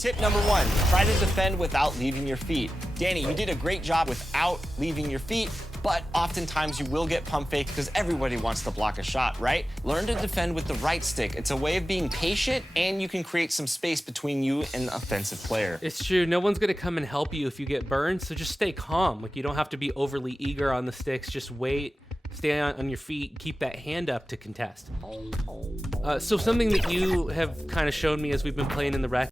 Tip number 1, try to defend without leaving your feet. Danny, you did a great job without leaving your feet, but oftentimes you will get pump faked because everybody wants to block a shot, right? Learn to defend with the right stick. It's a way of being patient, and you can create some space between you and the offensive player. It's true. No one's going to come and help you if you get burned, so just stay calm. Like, you don't have to be overly eager on the sticks. Just wait, stay on your feet, keep that hand up to contest. So something that you have kind of shown me as we've been playing in the rec.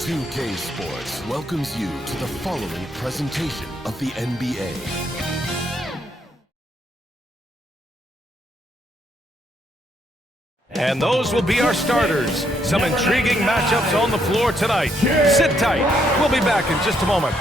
2K Sports welcomes you to the following presentation of the NBA. And those will be our starters. Some intriguing matchups on the floor tonight. Sit tight. We'll be back in just a moment.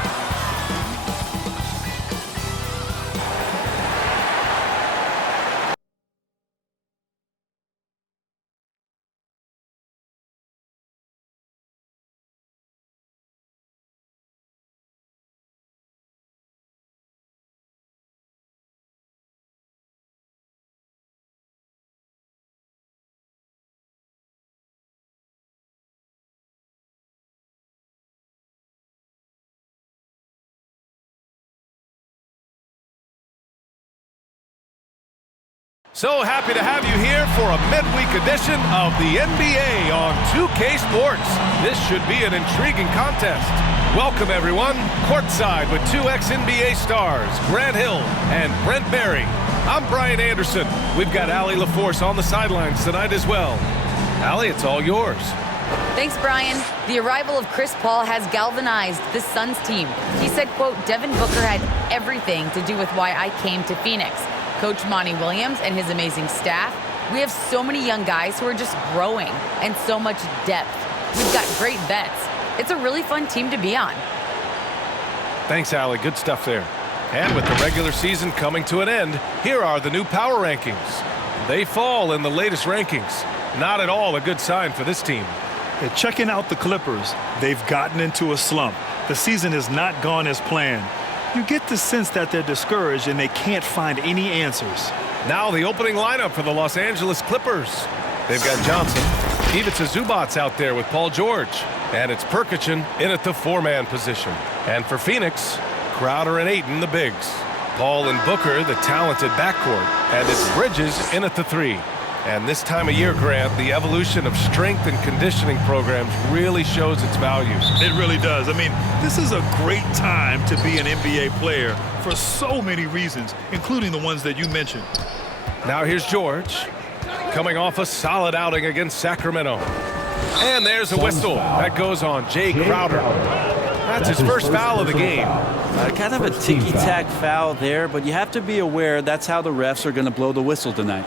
So happy to have you here for a midweek edition of the NBA on 2K Sports. This should be an intriguing contest. Welcome, everyone. Courtside with two ex-NBA stars, Grant Hill and Brent Barry. I'm Brian Anderson. We've got Allie LaForce on the sidelines tonight as well. Allie, it's all yours. Thanks, Brian. The arrival of Chris Paul has galvanized the Suns team. He said, quote, Devin Booker had everything to do with why I came to Phoenix. Coach Monty Williams and his amazing staff. We have so many young guys who are just growing and so much depth. We've got great vets. It's a really fun team to be on. Thanks, Allie. Good stuff there. And with the regular season coming to an end, here are the new power rankings. They fall in the latest rankings. Not at all a good sign for this team. They're checking out the Clippers. They've gotten into a slump. The season has not gone as planned. You get the sense that they're discouraged and they can't find any answers. Now the opening lineup for the Los Angeles Clippers. They've got Johnson, Ivica Zubac's out there with Paul George, and it's Perkichin in at the four-man position. And for Phoenix, Crowder and Ayton, the bigs. Paul and Booker, the talented backcourt, and it's Bridges in at the three. And this time of year, Grant, the evolution of strength and conditioning programs really shows its value. It really does. I mean, this is a great time to be an NBA player for so many reasons, including the ones that you mentioned. Now here's George, coming off a solid outing against Sacramento. And there's a whistle. That goes on Jay Crowder. That's his first foul of the game. Kind of a ticky-tack foul there, but you have to be aware that's how the refs are going to blow the whistle tonight.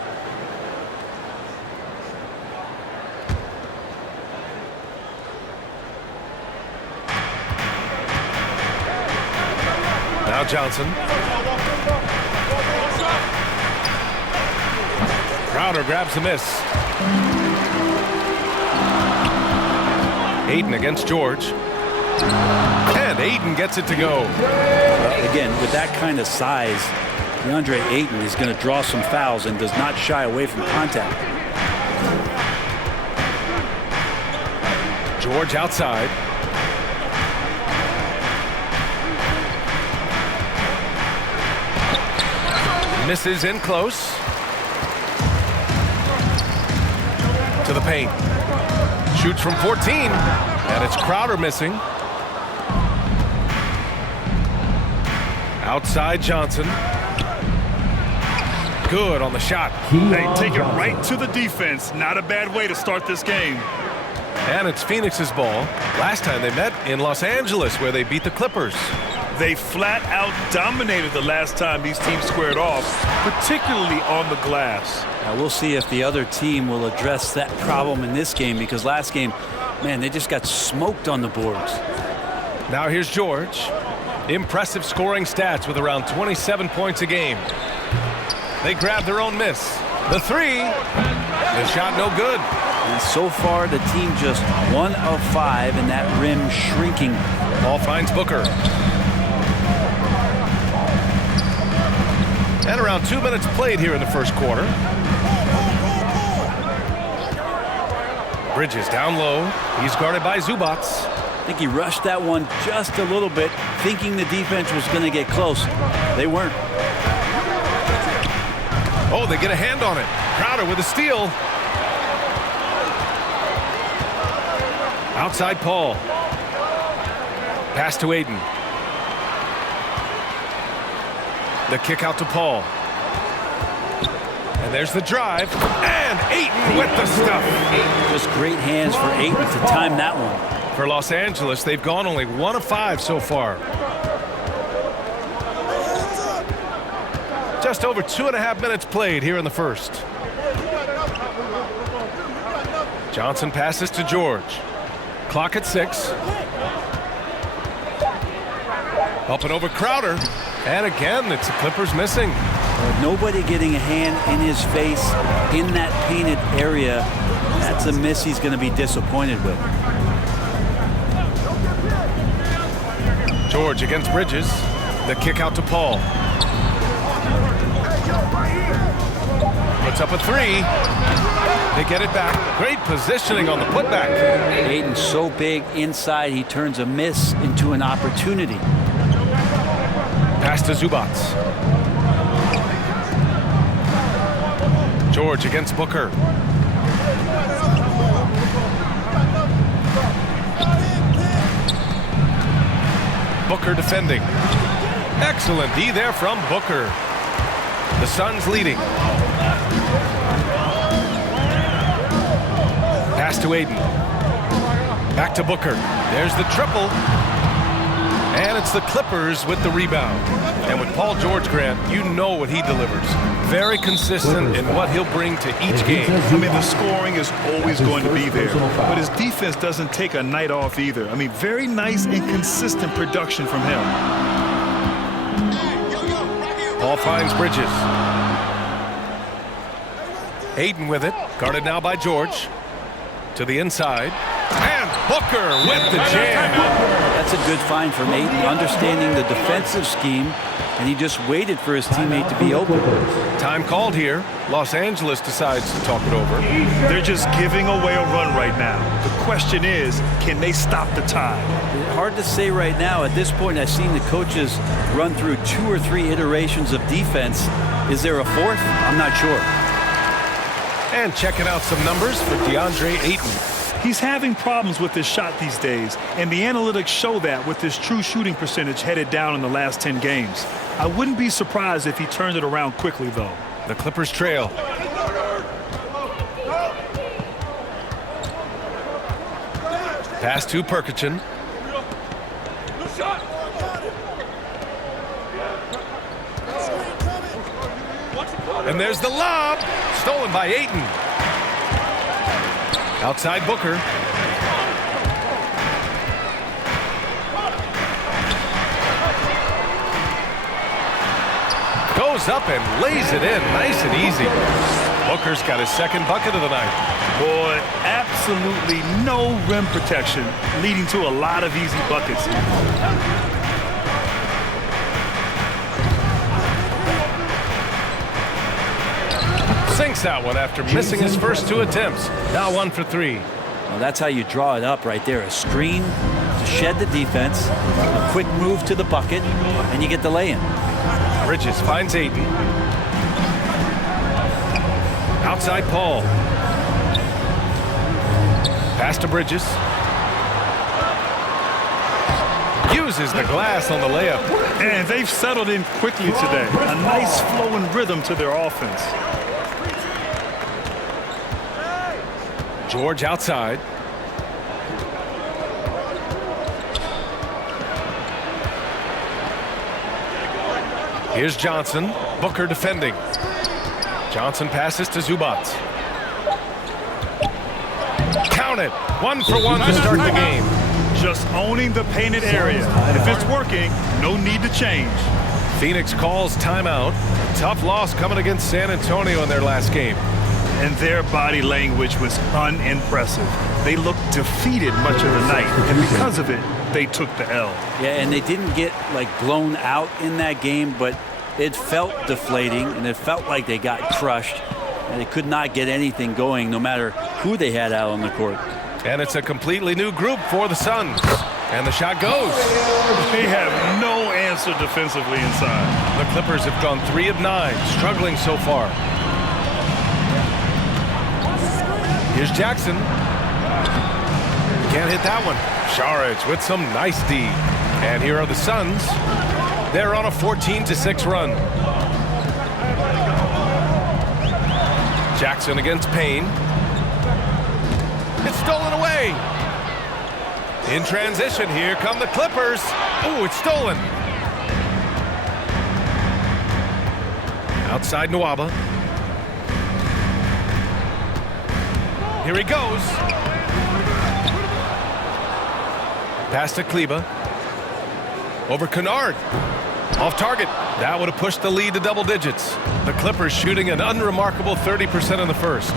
Now Johnson. Crowder grabs the miss. Ayton against George. And Ayton gets it to go. Again, with that kind of size, Deandre Ayton is going to draw some fouls and does not shy away from contact. George outside. Misses in close. To the paint. Shoots from 14. And it's Crowder missing. Outside Johnson. Good on the shot. They take it right to the defense. Not a bad way to start this game. And it's Phoenix's ball. Last time they met in Los Angeles, where they beat the Clippers. They flat out dominated the last time these teams squared off, particularly on the glass. Now we'll see if the other team will address that problem in this game, because last game, man, they just got smoked on the boards. Now here's George. Impressive scoring stats with around 27 points a game. They grab their own miss. The three. The shot no good. And so far, the team just 1 of 5 and that rim shrinking. Ball finds Booker. And around 2 minutes played here in the first quarter. Bridges down low. He's guarded by Zubats. I think he rushed that one just a little bit, thinking the defense was going to get close. They weren't. Oh, they get a hand on it. Crowder with a steal. Outside Paul. Pass to Ayton. The kick out to Paul. And there's the drive. And Ayton with the stuff. Just great hands for Ayton to time that one. For Los Angeles, they've gone only 1 of 5 so far. Just over 2.5 minutes played here in the first. Johnson passes to George. Clock at 6. Up and over Crowder. And again, it's the Clippers missing. Nobody getting a hand in his face in that painted area. That's a miss he's going to be disappointed with. George against Bridges. The kick out to Paul. Puts up a 3. They get it back. Great positioning on the putback. Ayton's so big inside, he turns a miss into an opportunity. Pass to Zubats. George against Booker. Booker defending. Excellent D there from Booker. The Suns leading. Pass to Ayton. Back to Booker. There's the triple. And it's the Clippers with the rebound. And with Paul George, Grant, you know what he delivers. Very consistent in what he'll bring to each game. I mean, the scoring is always going to be there. But his defense doesn't take a night off either. I mean, very nice and consistent production from him. Paul finds Bridges. Ayton with it. Guarded now by George. To the inside. And Booker with the jam. That's a good find from Ayton, understanding the defensive scheme, and he just waited for his teammate to be open. Time called here. Los Angeles decides to talk it over. They're just giving away a run right now. The question is, can they stop the time? Hard to say right now. At this point, I've seen the coaches run through 2 or 3 iterations of defense. Is there a 4th? I'm not sure. And checking out some numbers for Deandre Ayton. He's having problems with his shot these days, and the analytics show that with his true shooting percentage headed down in the last 10 games. I wouldn't be surprised if he turned it around quickly, though. The Clippers trail. Pass to Perkichin. And there's the lob. Stolen by Ayton. Outside Booker. Goes up and lays it in nice and easy. Booker's got his 2nd bucket of the night. Boy, absolutely no rim protection, leading to a lot of easy buckets. Sinks that one after missing his first 2 attempts. Now 1 for 3. Well, that's how you draw it up right there. A screen to shed the defense, a quick move to the bucket, and you get the lay-in. Bridges finds Ayton. Outside Paul. Pass to Bridges. Uses the glass on the layup. And they've settled in quickly today. A nice flowing rhythm to their offense. George outside. Here's Johnson. Booker defending. Johnson passes to Zubats. Count it. 1 for 1 to start the game. Just owning the painted area. If it's working, no need to change. Phoenix calls timeout. Tough loss coming against San Antonio in their last game. And their body language was unimpressive. They looked defeated much of the night, and because of it, they took the L. Yeah, and they didn't get like blown out in that game, but it felt deflating, and it felt like they got crushed, and they could not get anything going no matter who they had out on the court. And it's a completely new group for the Suns. And the shot goes. They have no answer defensively inside. The Clippers have gone 3 of 9, struggling so far. Here's Jackson. Can't hit that one. Šarić with some nice D. And here are the Suns. They're on a 14-6 run. Jackson against Payne. It's stolen away. In transition, here come the Clippers. Oh, it's stolen. Outside Nwaba. Here he goes. Pass to Kleber. Over Kennard. Off target. That would have pushed the lead to double digits. The Clippers shooting an unremarkable 30% in the first.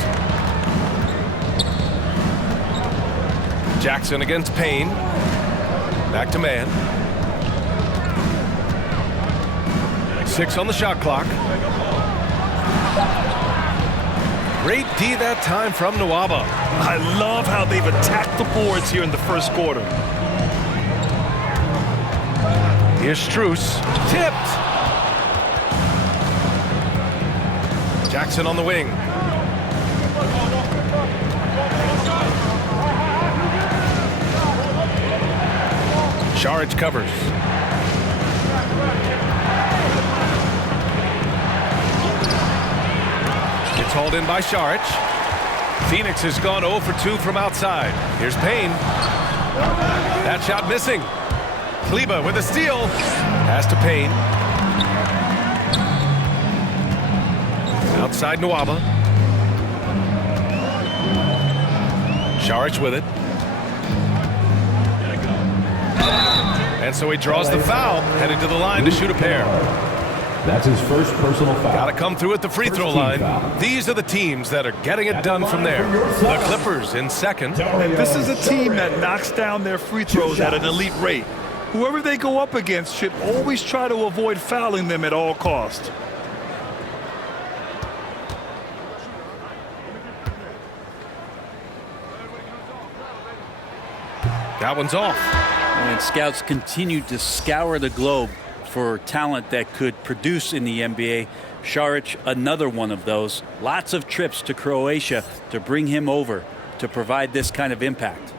Jackson against Payne. Back to man. 6 on the shot clock. Great D that time from Nwaba. I love how they've attacked the boards here in the first quarter. Here's Strus. Tipped. Jackson on the wing. Šarić covers. It's hauled in by Šarić. Phoenix has gone 0 for 2 from outside. Here's Payne. That shot missing. Kleber with a steal. Pass to Payne. Outside Nwaba. Šarić with it. And so he draws the foul, heading to the line to shoot a pair. That's his first personal foul. Got to come through at the free throw line. These are the teams that are getting it done from there. The Clippers in second. This is a team that knocks down their free throws at an elite rate. Whoever they go up against should always try to avoid fouling them at all costs. That one's off. And scouts continue to scour the globe for talent that could produce in the NBA. Šarić, another one of those. Lots of trips to Croatia to bring him over to provide this kind of impact.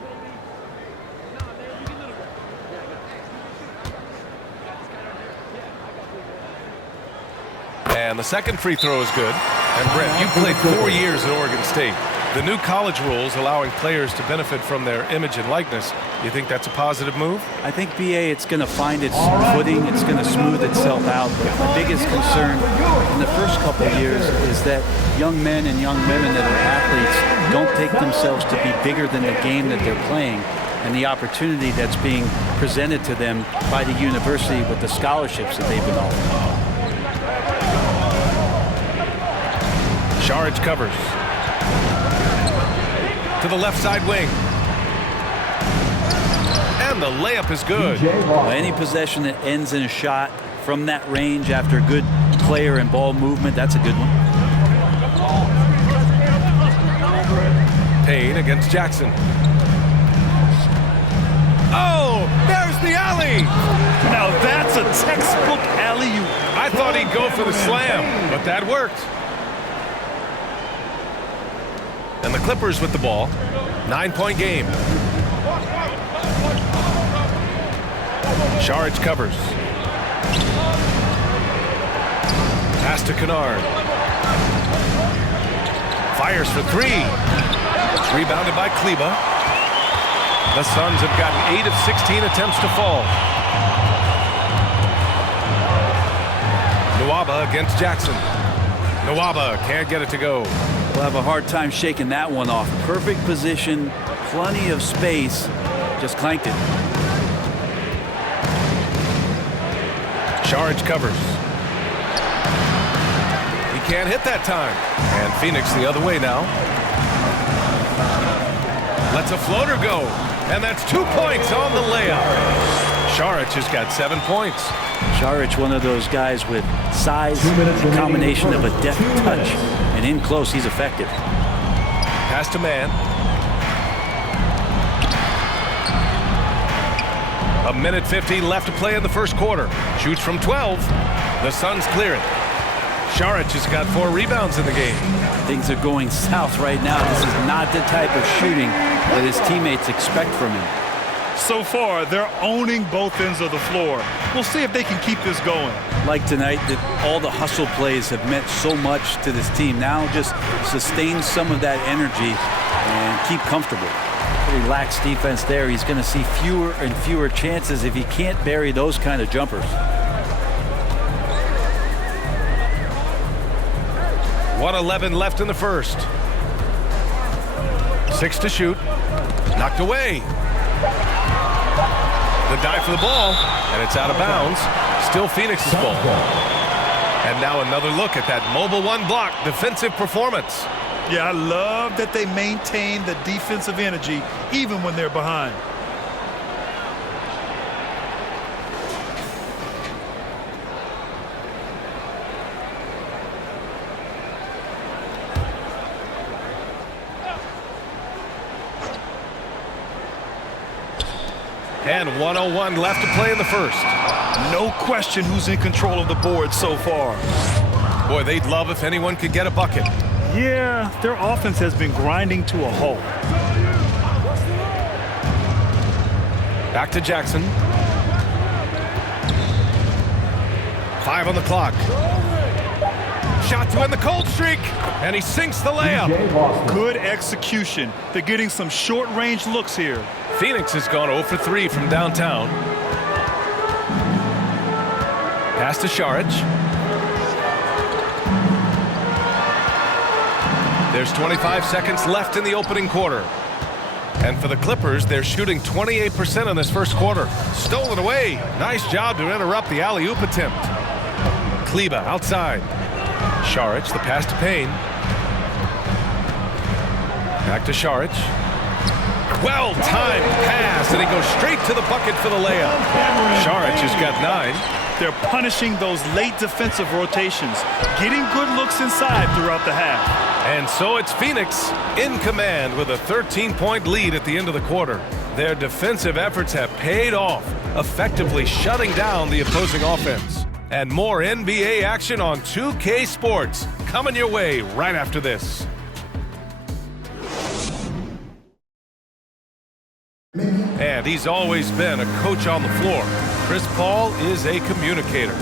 And the second free throw is good. And Brent, you played 4 years at Oregon State. The new college rules allowing players to benefit from their image and likeness. You think that's a positive move? I think, BA, it's going to find its footing. It's going to smooth itself out. The biggest concern in the first couple of years is that young men and young women that are athletes don't take themselves to be bigger than the game that they're playing and the opportunity that's being presented to them by the university with the scholarships that they've been offered. Šarić covers. To the left side wing. And the layup is good. Well, any possession that ends in a shot from that range after good player and ball movement, that's a good one. Payne against Jackson. Oh, there's the alley. Now that's a textbook alley-oop. I thought he'd go for the slam, but that worked. And the Clippers with the ball. 9-point game. Šarić covers. Pass to Kennard. Fires for 3. It's rebounded by Kleber. The Suns have gotten 8 of 16 attempts to fall. Nwaba against Jackson. Nwaba can't get it to go. We'll have a hard time shaking that one off. Perfect position, plenty of space, just clanked it. Šarić covers. He can't hit that time. And Phoenix the other way now. Lets a floater go. And that's 2 points on the layup. Šarić has got 7 points. Šarić, one of those guys with size, a combination of a deft touch, and in close, he's effective. Pass to man. A minute 50 left to play in the first quarter. Shoots from 12. The Suns clear it. Saric has got 4 rebounds in the game. Things are going south right now. This is not the type of shooting that his teammates expect from him. So far, they're owning both ends of the floor. We'll see if they can keep this going. Like tonight, that all the hustle plays have meant so much to this team. Now just sustain some of that energy and keep comfortable. Pretty lax defense there. He's going to see fewer and fewer chances if he can't bury those kind of jumpers. 1:11 left in the first. 6 to shoot. Knocked away. The dive for the ball, and it's out of bounds. Still Phoenix's ball. And now another look at that mobile 1 block defensive performance. Yeah, I love that they maintain the defensive energy even when they're behind. And 1:01 left to play in the first. No question who's in control of the board so far. Boy, they'd love if anyone could get a bucket. Yeah, their offense has been grinding to a halt. Back to Jackson. 5 on the clock. Shot to end the cold streak, and he sinks the layup. Good execution. They're getting some short-range looks here. Phoenix has gone 0 for 3 from downtown. Pass to Saric. There's 25 seconds left in the opening quarter. And for the Clippers, they're shooting 28% in this first quarter. Stolen away. Nice job to interrupt the alley-oop attempt. Kleber outside. Saric, the pass to Payne. Back to Saric. Well-timed pass, and he goes straight to the bucket for the layup. Saric has got 9. They're punishing those late defensive rotations, getting good looks inside throughout the half. And so it's Phoenix in command with a 13-point lead at the end of the quarter. Their defensive efforts have paid off, effectively shutting down the opposing offense. And more NBA action on 2K Sports coming your way right after this. And he's always been a coach on the floor. Chris Paul is a communicator.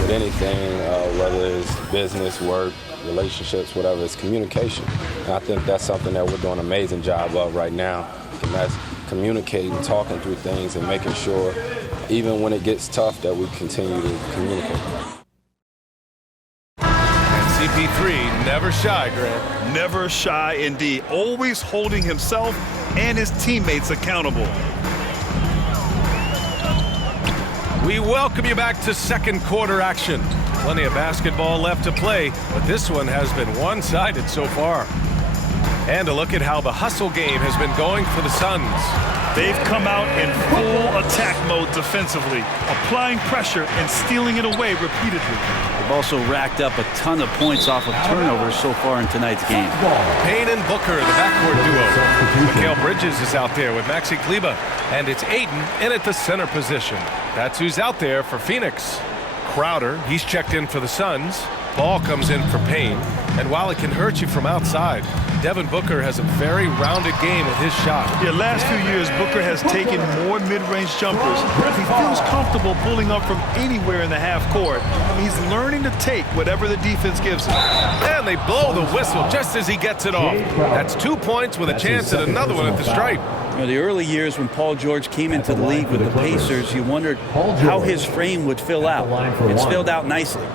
With anything, whether it's business, work, relationships, whatever, it's communication. And I think that's something that we're doing an amazing job of right now. And that's communicating, talking through things, and making sure, even when it gets tough, that we continue to communicate. And CP3, never shy, Grant. Never shy indeed. Always holding himself and his teammates accountable. We welcome you back to second quarter action. Plenty of basketball left to play, but this one has been one-sided so far. And a look at how the hustle game has been going for the Suns. They've come out in full attack mode defensively, applying pressure and stealing it away repeatedly. They've also racked up a ton of points off of turnovers so far in tonight's game. Payne and Booker, the backcourt duo. Mikal Bridges is out there with Maxi Kleber, and it's Ayton in at the center position. That's who's out there for Phoenix. Crowder, he's checked in for the Suns. Ball comes in for Payne, and while it can hurt you from outside, Devin Booker has a very rounded game with his shot. Yeah, last few years, Booker has taken more mid-range jumpers. He feels comfortable pulling up from anywhere in the half court. He's learning to take whatever the defense gives him. And they blow the whistle just as he gets it off. That's 2 points with a chance at another one at the stripe. You know, the early years when Paul George came into the league with the Pacers, you wondered how his frame would fill out. It's filled out nicely.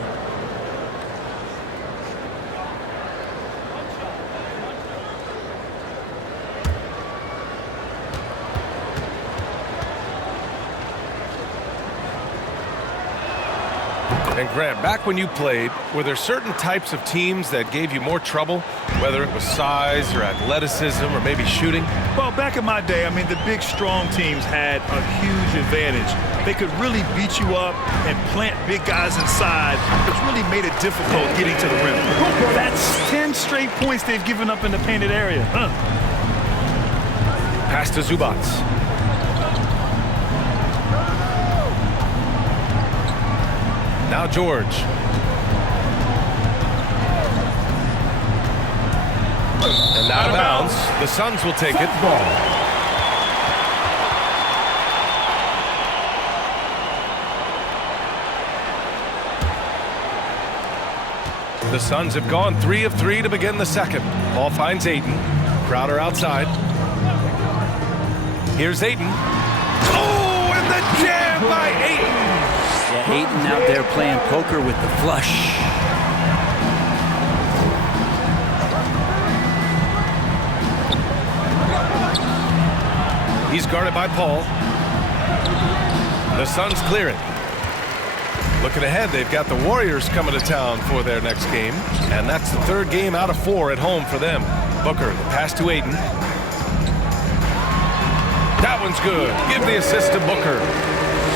And Grant, back when you played, were there certain types of teams that gave you more trouble, whether it was size or athleticism or maybe shooting? Well, back in my day, I mean, the big, strong teams had a huge advantage. They could really beat you up and plant big guys inside, which really made it difficult getting to the rim. That's 10 straight points they've given up in the painted area. Pass to Zubac. Now George. And out of bounds. The Suns will take it. The Suns have gone 3 of 3 to begin the second. Ball finds Ayton. Crowder outside. Here's Ayton. Oh, and the jam by Ayton. Yeah, Ayton out there playing poker with the flush. He's guarded by Paul. The Suns clear it. Looking ahead, they've got the Warriors coming to town for their next game, and that's the 3rd game out of 4 at home for them. Booker, the pass to Ayton. That one's good. Give the assist to Booker.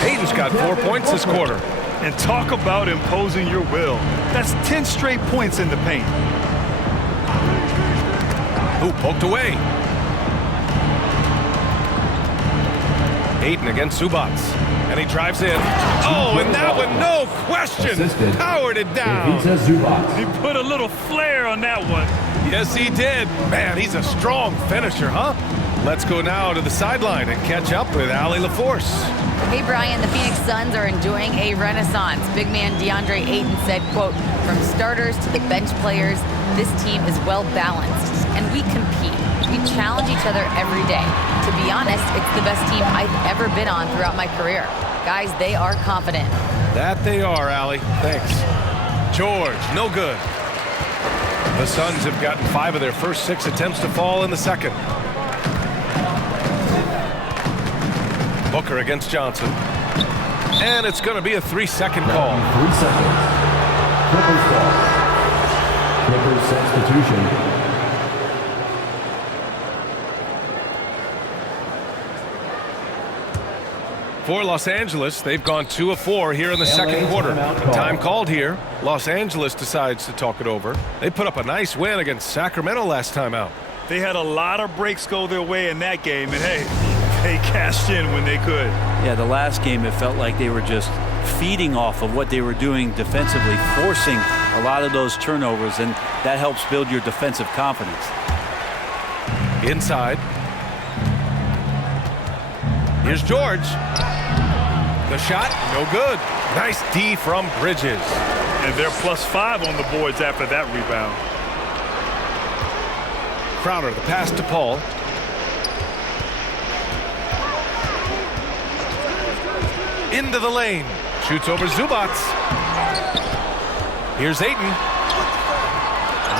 Ayton's got 4 points this quarter. And talk about imposing your will. That's 10 straight points in the paint. Ooh, poked away. Ayton against Zubac. And he drives in. Oh, and that one, no question, powered it down. He put a little flair on that one. Yes, he did. Man, he's a strong finisher, huh? Let's go now to the sideline and catch up with Allie LaForce. Hey, Brian, the Phoenix Suns are enjoying a renaissance. Big man Deandre Ayton said, quote, "From starters to the bench players, this team is well balanced, and we compete. We challenge each other every day. To be honest, it's the best team I've ever been on throughout my career. Guys, they are confident." That they are, Allie. Thanks. George, no good. The Suns have gotten 5 of their first 6 attempts to fall in the second. Booker against Johnson. And it's going to be a 3-second call. 3 seconds. Clippers ball. Clippers substitution. For Los Angeles, they've gone 2 of 4 here in the second quarter. Time called here. Los Angeles decides to talk it over. They put up a nice win against Sacramento last time out. They had a lot of breaks go their way in that game, and hey, they cashed in when they could. Yeah, the last game, it felt like they were just feeding off of what they were doing defensively, forcing a lot of those turnovers, and that helps build your defensive confidence. Inside. Here's George. The shot, no good. Nice D from Bridges. And they're +5 on the boards after that rebound. Crowder, the pass to Paul. Into the lane. Shoots over Zubac. Here's Ayton.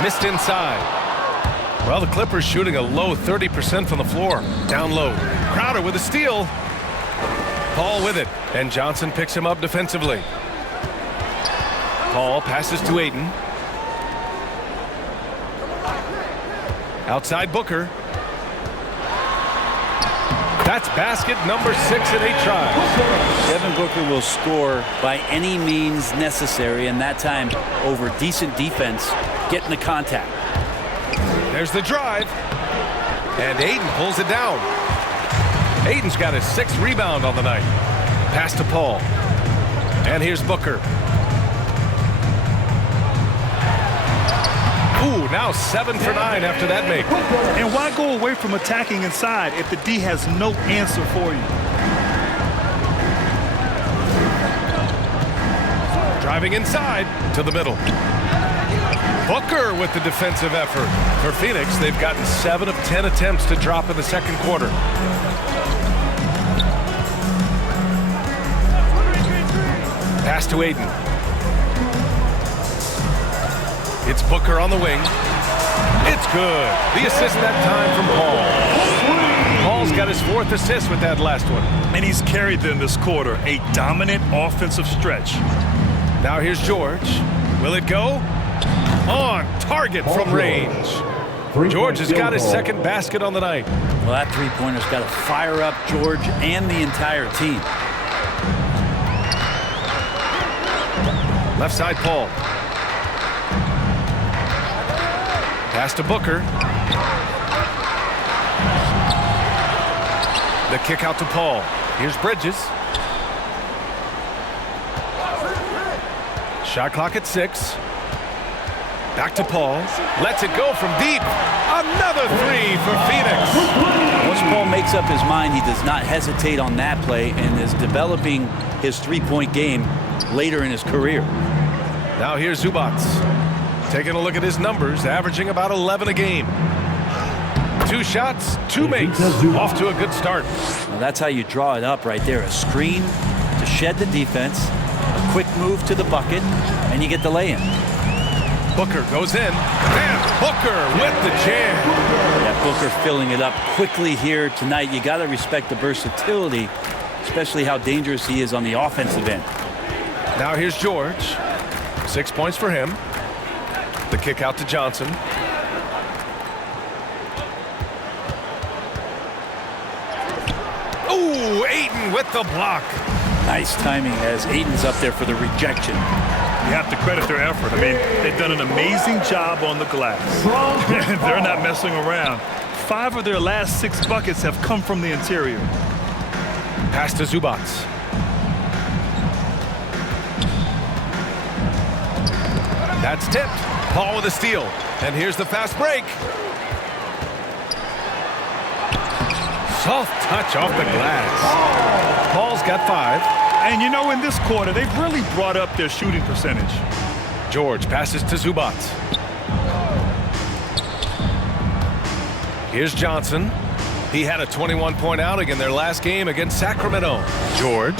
Missed inside. Well, the Clippers shooting a low 30% from the floor. Down low. Crowder with a steal. Paul with it. And Johnson picks him up defensively. Paul passes to Ayton. Outside Booker. That's basket number 6 in 8 tries. Devin Booker will score by any means necessary, and that time over decent defense, getting the contact. There's the drive. And Ayton pulls it down. Ayton's got his 6th rebound on the night. Pass to Paul. And here's Booker. Ooh, now 7 for 9 after that make. And why go away from attacking inside if the D has no answer for you? Driving inside to the middle. Booker with the defensive effort. For Phoenix, they've gotten 7 of 10 attempts to drop in the second quarter. Pass to Ayton. It's Booker on the wing. It's good. The assist that time from Paul. Paul's got his 4th assist with that last one. And he's carried them this quarter. A dominant offensive stretch. Now here's George. Will it go? On target from range. George has got his 2nd basket on the night. Well, that three-pointer's got to fire up George and the entire team. Left side Paul. Pass to Booker. The kick out to Paul. Here's Bridges. Shot clock at 6. Back to Paul. Lets it go from deep. Another three for Phoenix. Once Paul makes up his mind, he does not hesitate on that play and is developing his three-point game later in his career. Now here's Zubac. Taking a look at his numbers, averaging about 11 a game. 2 shots, 2 makes. Off to a good start. Now that's how you draw it up right there. A screen to shed the defense, a quick move to the bucket, and you get the lay-in. Booker goes in, and Booker with the jam. Yeah, Booker filling it up quickly here tonight. You got to respect the versatility, especially how dangerous he is on the offensive end. Now here's George. 6 points for him. The kick out to Johnson. Ooh, Ayton with the block. Nice timing as Ayton's up there for the rejection. You have to credit their effort. I mean, they've done an amazing job on the glass. They're not messing around. 5 of their last 6 buckets have come from the interior. Pass to Zubac. That's tipped. Paul with a steal. And here's the fast break. Soft touch off the glass. Paul's got 5. And you know, in this quarter, they've really brought up their shooting percentage. George passes to Zubac. Here's Johnson. He had a 21-point outing in their last game against Sacramento. George.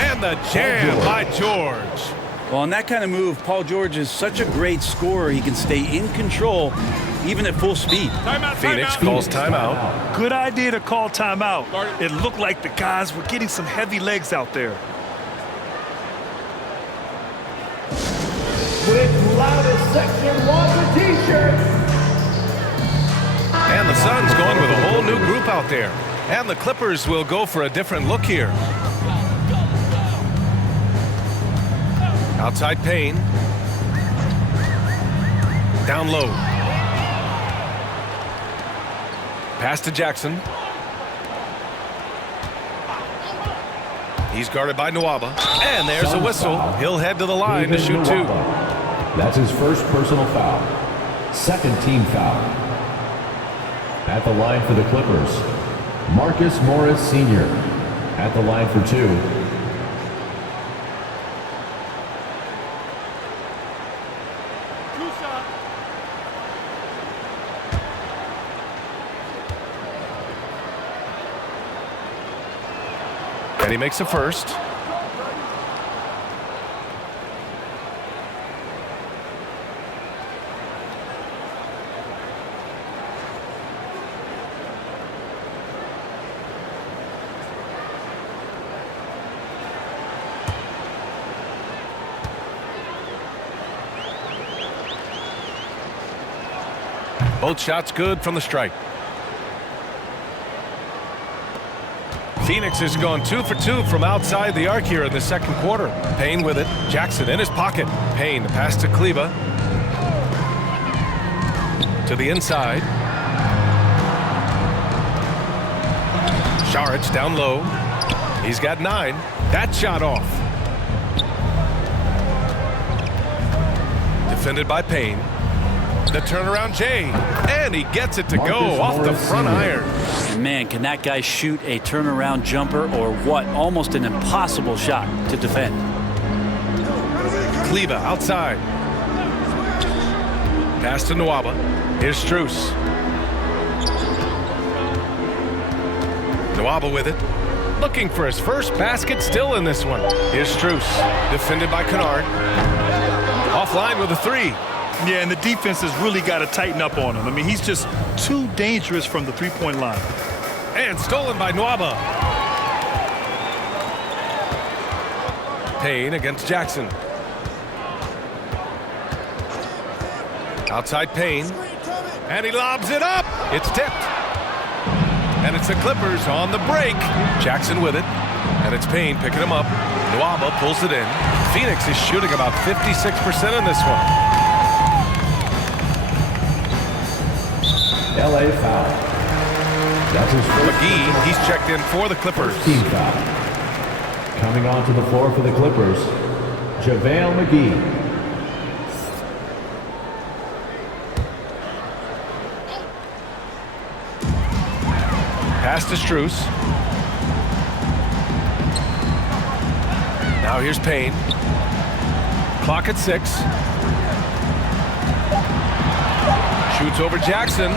And the jam by George. Well, on that kind of move, Paul George is such a great scorer. He can stay in control even at full speed. Phoenix calls timeout. Good idea to call timeout. It looked like the guys were getting some heavy legs out there. With loudest section wants a t-shirt. And the Suns going with a whole new group out there. And the Clippers will go for a different look here. Outside Payne. Down low. Pass to Jackson. He's guarded by Nwaba. And there's a whistle. He'll head to the line to shoot 2. That's his first personal foul. Second team foul. At the line for the Clippers, Marcus Morris Sr. At the line for 2. And he makes a first. Both shots good from the strike. Phoenix has gone 2 for 2 from outside the arc here in the second quarter. Payne with it. Jackson in his pocket. Payne, the pass to Kleba. To the inside. Saric down low. He's got 9. That shot off. Defended by Payne. The turnaround Jay. And he gets it to go off the front iron. Man, can that guy shoot a turnaround jumper or what? Almost an impossible shot to defend. Kleba outside. Pass to Nwaba. Here's Strus. Nwaba with it. Looking for his first basket still in this one. Here's Strus. Defended by Kennard. Offline with a 3. Yeah, and the defense has really got to tighten up on him. I mean, he's just too dangerous from the three-point line. And stolen by Nwaba. Payne against Jackson. Outside Payne. And he lobs it up. It's tipped. And it's the Clippers on the break. Jackson with it. And it's Payne picking him up. Nwaba pulls it in. Phoenix is shooting about 56% in this one. LA foul. That's his first McGee, he's checked in for the Clippers. team foul. Coming onto the floor for the Clippers, JaVale McGee. Pass to Strus. Now here's Payne. Clock at 6. Shoots over Jackson.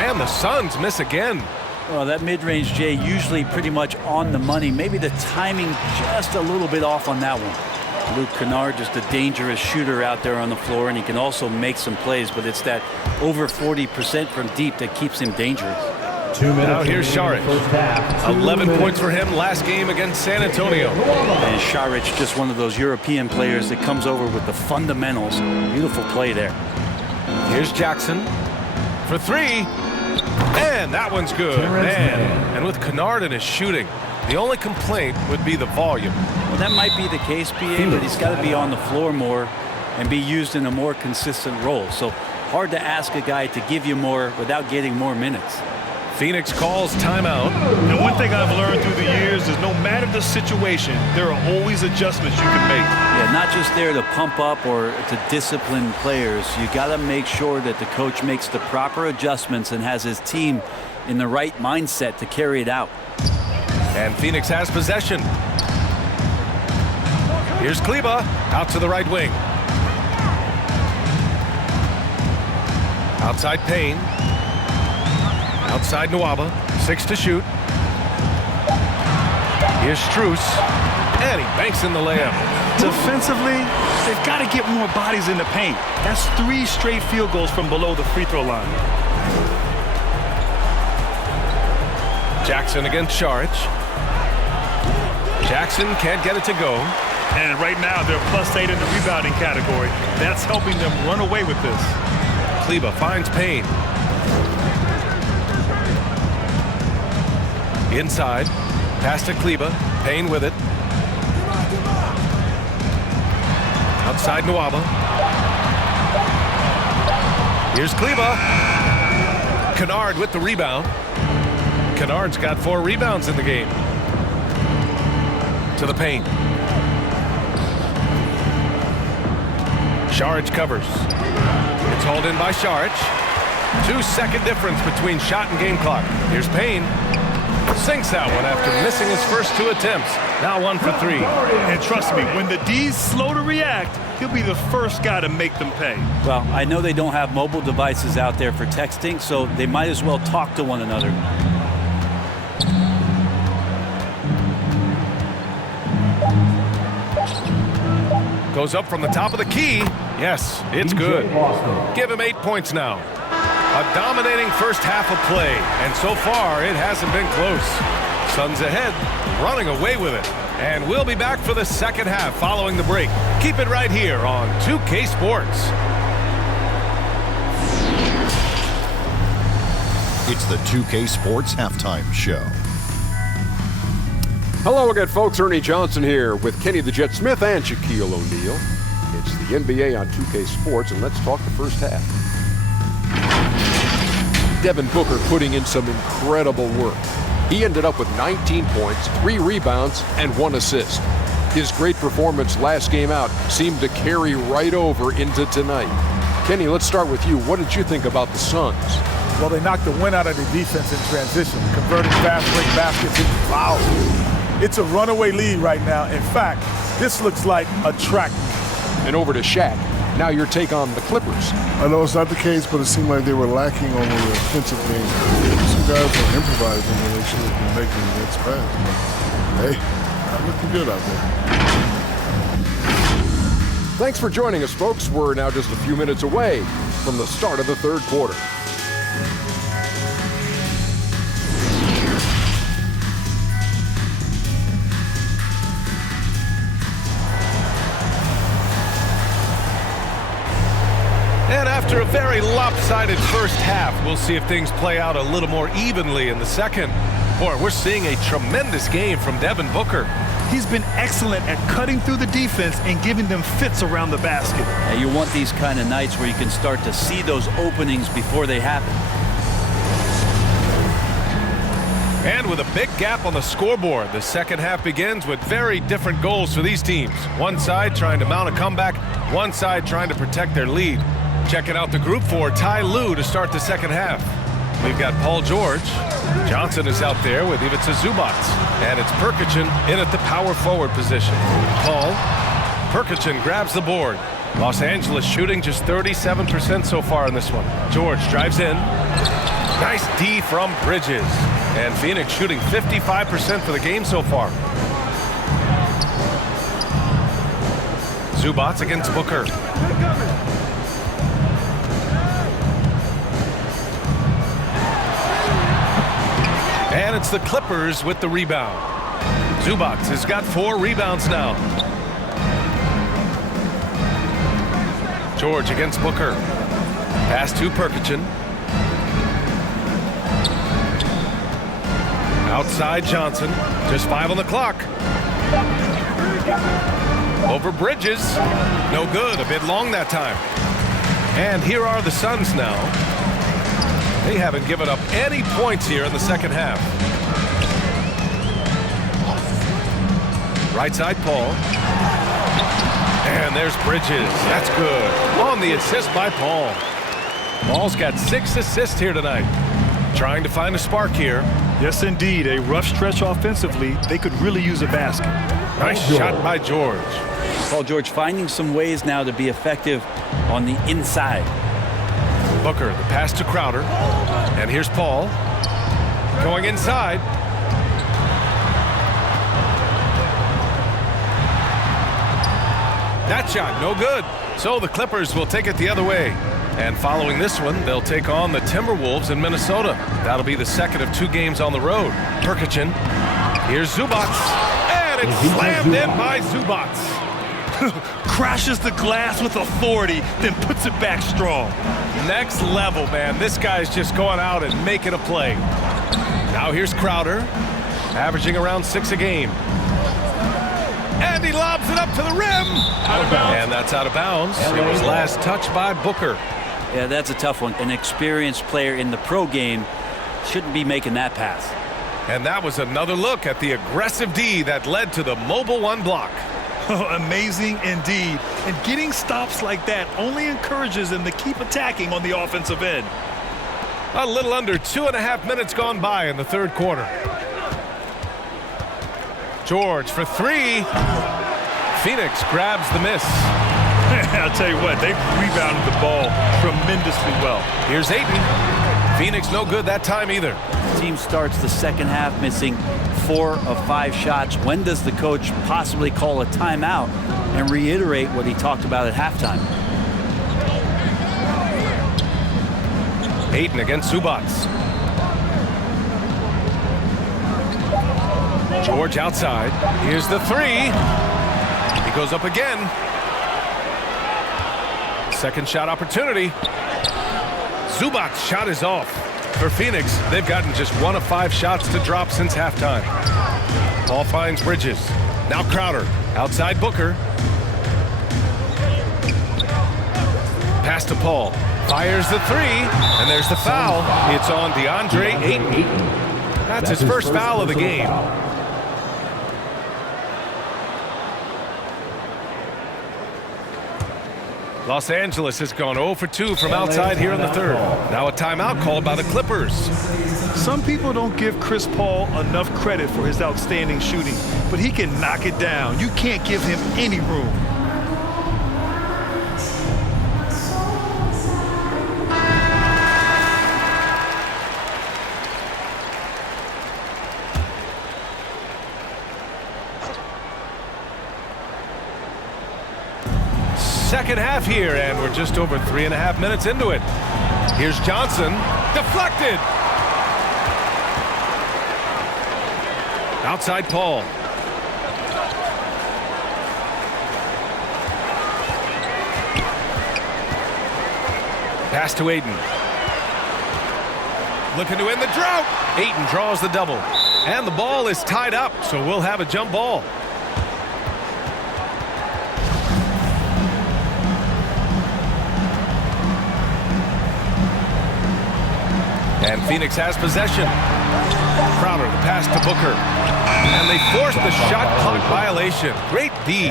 And the Suns miss again. Well, that mid-range, Jay, usually pretty much on the money. Maybe the timing just a little bit off on that one. Luke Kennard, just a dangerous shooter out there on the floor, and he can also make some plays, but it's that over 40% from deep that keeps him dangerous. 2 minutes. Now here's Saric. 11 points for him last game against San Antonio. And Saric, just one of those European players that comes over with the fundamentals. Beautiful play there. Here's Jackson for 3. And that one's good. Man. And with Kennard in his shooting, the only complaint would be the volume. Well, that might be the case, PA, but he's got to be on the floor more and be used in a more consistent role. So hard to ask a guy to give you more without getting more minutes. Phoenix calls timeout. And one thing I've learned through the years is no matter the situation, there are always adjustments you can make. Yeah, not just there to pump up or to discipline players. You got to make sure that the coach makes the proper adjustments and has his team in the right mindset to carry it out. And Phoenix has possession. Here's Kleba out to the right wing. Outside Payne. Outside Nwaba. 6 to shoot. Here's Strus. And he banks in the layup. Defensively, they've got to get more bodies in the paint. That's 3 straight field goals from below the free throw line. Jackson against Saric. Jackson can't get it to go. And right now, they're +8 in the rebounding category. That's helping them run away with this. Kleba finds Payne. Inside. Pass to Kleba. Payne with it. Outside Nwaba. Here's Kleba. Kennard with the rebound. Kennard's got 4 rebounds in the game. To the paint. Saric covers. It's hauled in by Saric. 2-second difference between shot and game clock. Here's Payne. Sinks that one after missing his first 2 attempts. Now 1 for 3. And trust me, when the D's slow to react, he'll be the first guy to make them pay. Well, I know they don't have mobile devices out there for texting, so they might as well talk to one another. Goes up from the top of the key. Yes, it's good. Give him 8 points now. A dominating first half of play, and so far it hasn't been close. Suns ahead, running away with it. And we'll be back for the second half following the break. Keep it right here on 2K Sports. It's the 2K Sports Halftime Show. Hello again, folks. Ernie Johnson here with Kenny the Jet Smith and Shaquille O'Neal. It's the NBA on 2K Sports, and let's talk the first half. Devin Booker putting in some incredible work. He ended up with 19 points, 3 rebounds, and 1 assist. His great performance last game out seemed to carry right over into tonight. Kenny, let's start with you. What did you think about the Suns? Well, they knocked the wind out of the defense in transition, converting fast break baskets into fouls. It's a runaway lead right now. In fact, this looks like a track. And over to Shaq. Now your take on the Clippers. I know it's not the case, but it seemed like they were lacking on the offensive game. Some guys were improvising when they should have been making the next pass. But, hey, not looking good out there. Thanks for joining us, folks. We're now just a few minutes away from the start of the third quarter. And after a very lopsided first half, we'll see if things play out a little more evenly in the second. Boy, we're seeing a tremendous game from Devin Booker. He's been excellent at cutting through the defense and giving them fits around the basket. You want these kind of nights where you can start to see those openings before they happen. And with a big gap on the scoreboard, the second half begins with very different goals for these teams. One side trying to mount a comeback, one side trying to protect their lead. Checking out the group for Ty Lue to start the second half. We've got Paul George. Johnson is out there with Ivica Zubac. And it's Perkichin in at the power forward position. Paul. Perkichin grabs the board. Los Angeles shooting just 37% so far in this one. George drives in. Nice D from Bridges. And Phoenix shooting 55% for the game so far. Zubac against Booker. And it's the Clippers with the rebound. Zubac has got 4 rebounds now. George against Booker. Pass to Perkichin. Outside Johnson. Just 5 on the clock. Over Bridges. No good. A bit long that time. And here are the Suns now. They haven't given up any points here in the second half. Right side, Paul. And there's Bridges. That's good. On the assist by Paul. Paul's got 6 assists here tonight. Trying to find a spark here. Yes, indeed. A rough stretch offensively. They could really use a basket. Nice shot by George. Paul George finding some ways now to be effective on the inside. Booker, the pass to Crowder. And here's Paul. Going inside. That shot, no good. So the Clippers will take it the other way. And following this one, they'll take on the Timberwolves in Minnesota. That'll be the second of 2 games on the road. Perkichin. Here's Zubac. And it's slammed in by Zubac. Crashes the glass with authority, then puts it back strong. Next level, man. This guy's just going out and making a play. Now here's Crowder, averaging around 6 a game. And he lobs it up to the rim. Out of bounds. And that's out of bounds. It was last touched by Booker. Yeah, that's a tough one. An experienced player in the pro game shouldn't be making that pass. And that was another look at the aggressive D that led to the mobile 1 block. Amazing indeed. And getting stops like that only encourages them to keep attacking on the offensive end. A little under 2.5 minutes gone by in the third quarter. George for 3. Phoenix grabs the miss. I'll tell you what, they rebounded the ball tremendously well. Here's Ayton. Phoenix no good that time either. The team starts the second half missing 4 of 5 shots. When does the coach possibly call a timeout and reiterate what he talked about at halftime? Ayton against Zubac. George outside. Here's the 3. He goes up again. Second shot opportunity. Zubac's shot is off. For Phoenix, they've gotten just 1 of 5 shots to drop since halftime. Paul finds Bridges. Now Crowder. Outside Booker. Pass to Paul. Fires the 3. And there's the foul. It's on Deandre Ayton. That's his first foul of the game. Los Angeles has gone 0 for 2 from outside here in the third. Now a timeout called by the Clippers. Some people don't give Chris Paul enough credit for his outstanding shooting, but he can knock it down. You can't give him any room. Second half here, and we're just over 3.5 minutes into it. Here's Johnson. Deflected. Outside Paul. Pass to Ayton. Looking to end the drought. Ayton draws the double. And the ball is tied up, so we'll have a jump ball. And Phoenix has possession. Crowder, the pass to Booker. And they force the shot clock violation. Great D.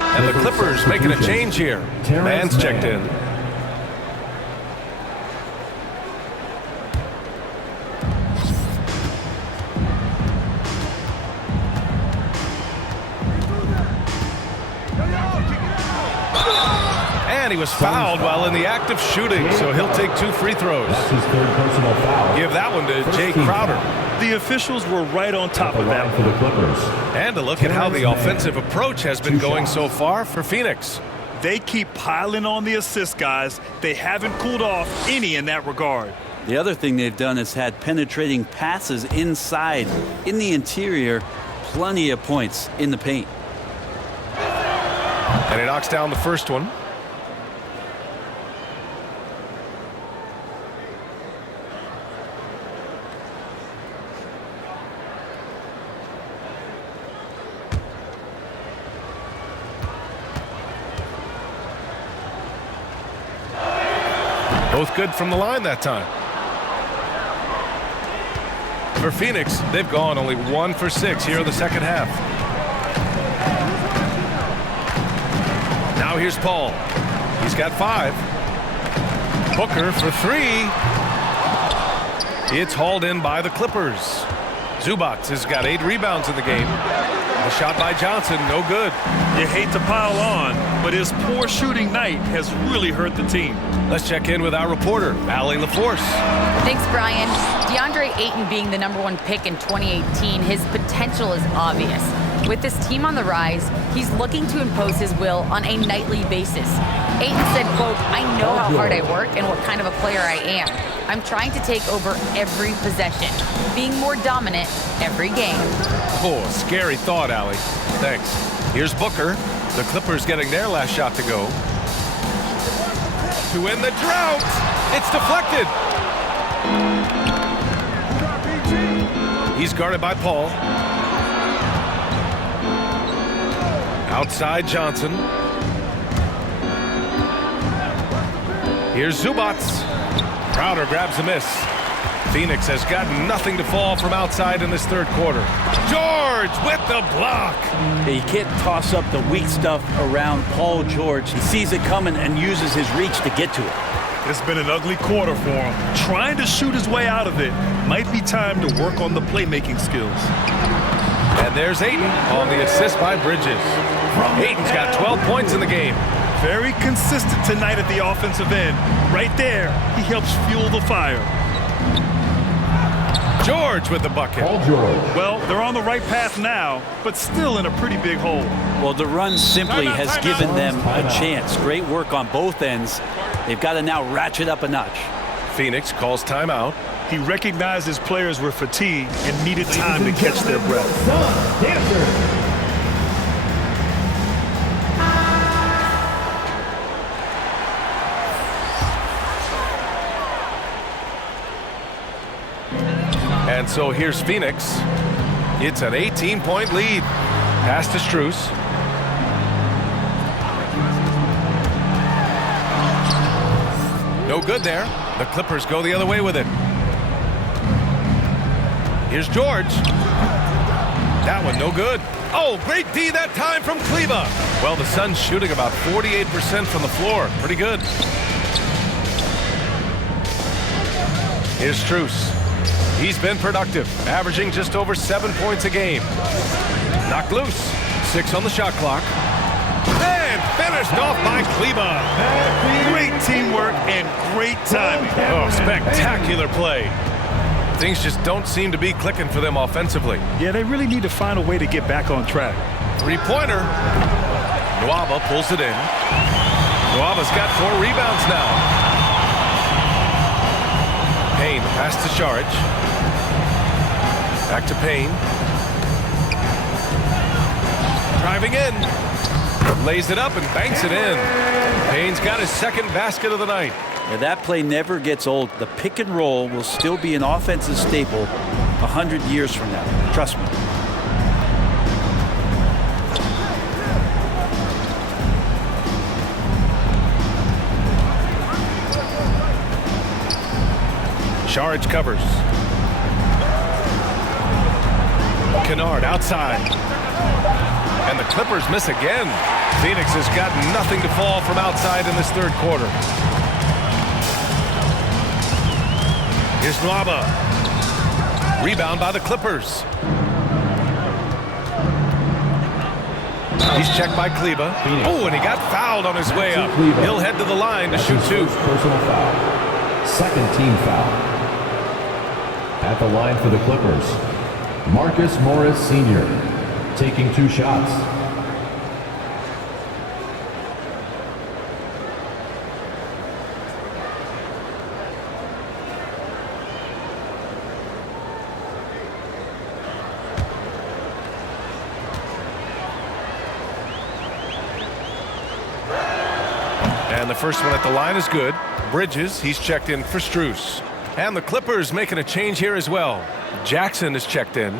And the Clippers making a change here. Man's checked in. And he was fouled while in the act of shooting, so he'll take 2 free throws. That's his third personal foul. Give that one to Jay Crowder. The officials were right on top of that for the Clippers. And a look at how the offensive approach has been going so far for Phoenix. They keep piling on the assist guys. They haven't cooled off any in that regard. The other thing they've done is had penetrating passes inside, in the interior, plenty of points in the paint. And he knocks down the first one. Both good from the line that time. For Phoenix, they've gone only 1 for 6 here in the second half. Now here's Paul. He's got 5. Booker for 3. It's hauled in by the Clippers. Zubac has got 8 rebounds in the game. A shot by Johnson, no good. You hate to pile on, but his poor shooting night has really hurt the team. Let's check in with our reporter, Allie LaForce. Thanks, Brian. Deandre Ayton being the #1 pick in 2018, his potential is obvious. With this team on the rise, he's looking to impose his will on a nightly basis. Ayton said, quote, "I know how hard I work and what kind of a player I am. I'm trying to take over every possession, being more dominant every game." Oh, scary thought, Allie. Thanks. Here's Booker. The Clippers getting their last shot to go. To end the drought. It's deflected. He's guarded by Paul. Outside Johnson. Here's Zubac. Crowder grabs the miss. Phoenix has got nothing to fall from outside in this third quarter. George with the block. You can't toss up the weak stuff around Paul George. He sees it coming and uses his reach to get to it. It's been an ugly quarter for him. Trying to shoot his way out of it. Might be time to work on the playmaking skills. And there's Ayton on the assist by Bridges. Ayton's got 12 points in the game. Very consistent tonight at the offensive end. Right there, he helps fuel the fire. George with the bucket. Paul George. Well, they're on the right path now, but still in a pretty big hole. Well, the run simply has given them a chance. Great work on both ends. They've got to now ratchet up a notch. Phoenix calls timeout. He recognized his players were fatigued and needed time to catch their breath. And so here's Phoenix. It's an 18-point lead. Pass to Strus. No good there. The Clippers go the other way with it. Here's George. That one no good. Oh, great D that time from Kleba. Well, the Suns shooting about 48% from the floor. Pretty good. Here's Strus. He's been productive, averaging just over 7 points a game. Knocked loose. 6 on the shot clock. And finished off by Kleba. Great teamwork and great timing. Oh, spectacular play. Things just don't seem to be clicking for them offensively. Yeah, they really need to find a way to get back on track. Three-pointer. Nwaba pulls it in. Nwaba's got 4 rebounds now. Payne, the pass to Charge. Back to Payne. Driving in. Lays it up and banks it in. Payne's got his second basket of the night. Yeah, that play never gets old. The pick and roll will still be an offensive staple 100 years from now. Trust me. Saric covers. Kennard outside. And the Clippers miss again. Phoenix has got nothing to fall from outside in this third quarter. Here's Nwaba. Rebound by the Clippers. He's checked by Kleba. Oh, and he got fouled on his way up. He'll head to the line to shoot two. Personal foul. Second team foul. At the line for the Clippers, Marcus Morris Sr. taking 2 shots. And the first one at the line is good. Bridges, he's checked in for Strus. And the Clippers making a change here as well. Jackson is checked in.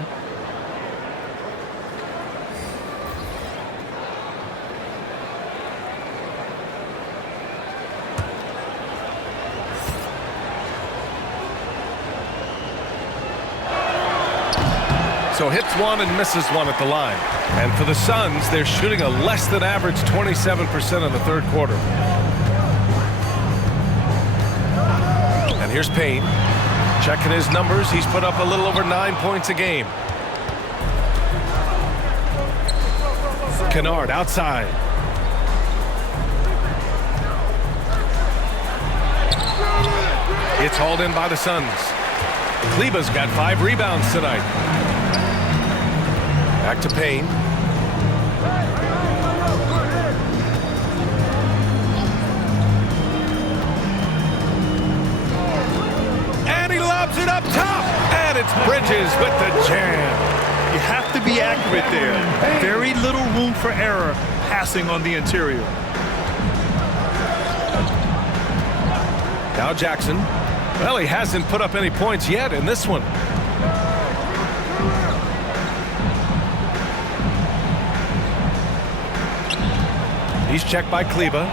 So hits one and misses one at the line. And for the Suns, they're shooting a less than average 27% in the third quarter. And here's Payne. Checking his numbers. He's put up a little over 9 points a game. Kennard outside. It's hauled in by the Suns. Kleba's got 5 rebounds tonight. Back to Payne. And he lobs it up top. And it's Bridges with the jam. You have to be accurate there. Very little room for error passing on the interior. Now Jackson. Well, he hasn't put up any points yet in this one. He's checked by Kleba.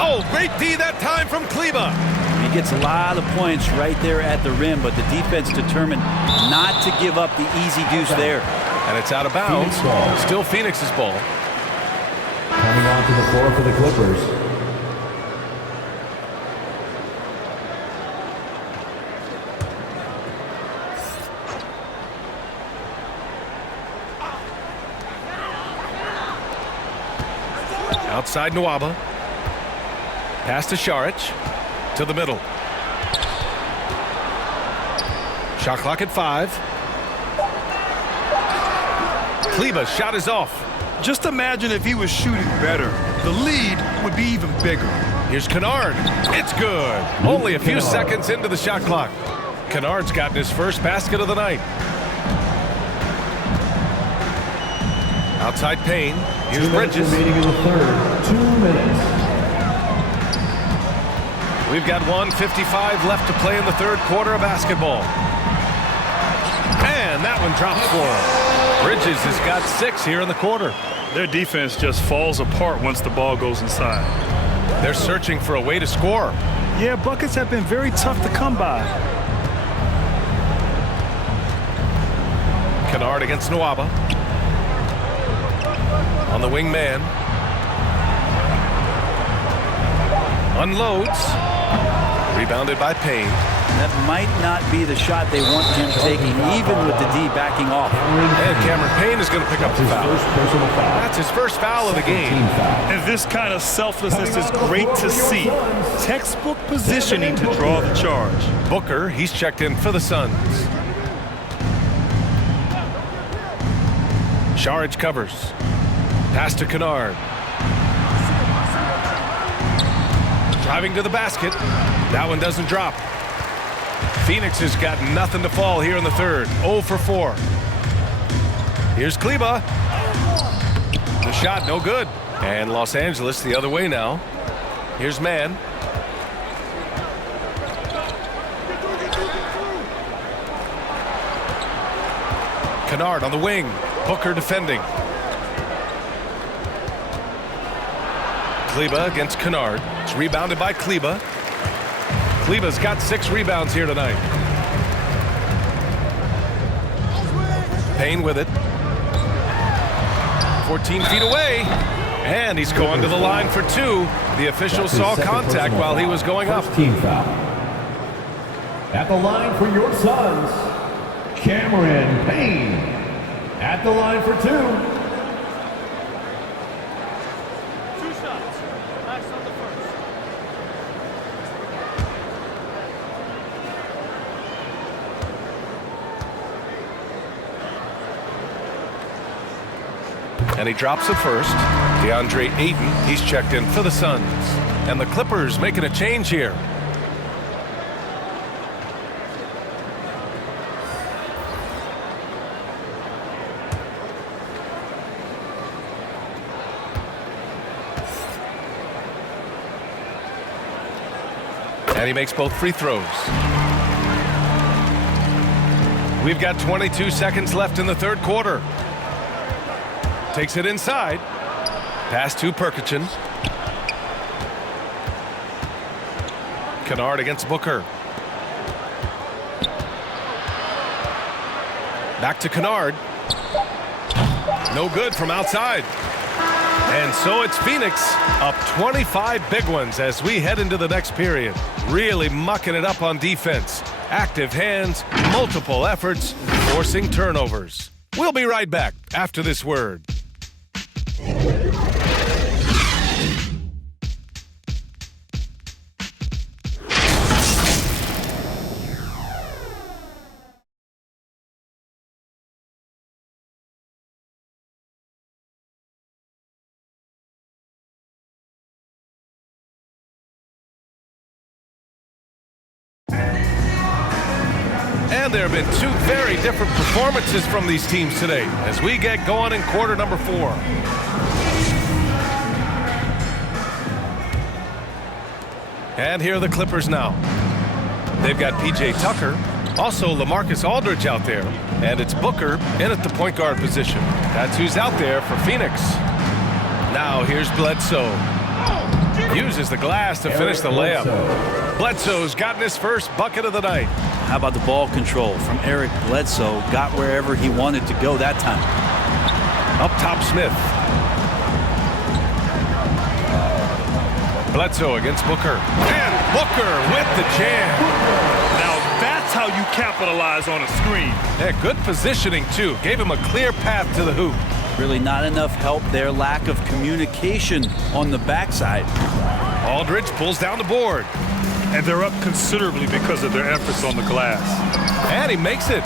Oh, great D that time from Kleba. He gets a lot of points right there at the rim, but the defense determined not to give up the easy deuce there. And it's out of bounds. Still Phoenix's ball. Coming onto the floor for the Clippers, outside Nwaba. Pass to Saric. To the middle. Shot clock at 5. Kleba's shot is off. Just imagine if he was shooting better. The lead would be even bigger. Here's Kennard. It's good. Only a few seconds into the shot clock. Kennard's gotten his first basket of the night. Outside Payne. Here's Bridges. remaining in the third. 2 minutes. We've got 1:55 left to play in the third quarter of basketball. And that one drops for him. Bridges has got 6 here in the quarter. Their defense just falls apart once the ball goes inside. They're searching for a way to score. Yeah, buckets have been very tough to come by. Kennard against Nwaba. On the wing man. Unloads. Rebounded by Payne. That might not be the shot they want him taking, even with the D backing off. And Cameron Payne is going to pick up the foul. That's his first foul of the game. And this kind of selflessness is great to see. Textbook positioning to draw the charge. Booker, he's checked in for the Suns. Saric covers. Pass to Kennard. Driving to the basket. That one doesn't drop. Phoenix has got nothing to fall here in the third. 0 for 4. Here's Kleba. The shot, no good. And Los Angeles the other way now. Here's Mann. Kennard on the wing. Booker defending. Kleba against Kennard. It's rebounded by Kleba. Kleba's got 6 rebounds here tonight. Payne with it. 14 feet away. And he's going to the line for 2. The official saw contact while he was going up. Team foul. At the line for your Suns, Cameron Payne. At the line for 2. 2 shots. Max on the first. And he drops the first. Deandre Ayton, he's checked in for the Suns. And the Clippers making a change here. And he makes both free throws. We've got 22 seconds left in the third quarter. Takes it inside. Pass to Perkichin. Kennard against Booker. Back to Kennard. No good from outside. And so it's Phoenix up 25 big ones as we head into the next period. Really mucking it up on defense. Active hands, multiple efforts, forcing turnovers. We'll be right back after this word. And there have been 2 very different performances from these teams today as we get going in quarter number 4. And here are the Clippers now. They've got P.J. Tucker, also LaMarcus Aldridge out there, and it's Booker in at the point guard position. That's who's out there for Phoenix. Now here's Bledsoe. Uses the glass to finish the layup. Bledsoe's gotten his first bucket of the night. How about the ball control from Eric Bledsoe? Got wherever he wanted to go that time. Up top, Smith. Bledsoe against Booker. And Booker with the jam. Now that's how you capitalize on a screen. Yeah, good positioning, too. Gave him a clear path to the hoop. Really not enough help there. Lack of communication on the backside. Aldridge pulls down the board. And they're up considerably because of their efforts on the glass. And he makes it.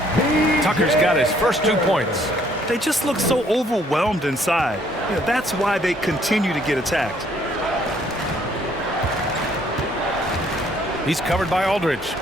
Tucker's got his first 2 points. They just look so overwhelmed inside. Yeah, that's why they continue to get attacked. He's covered by Aldridge.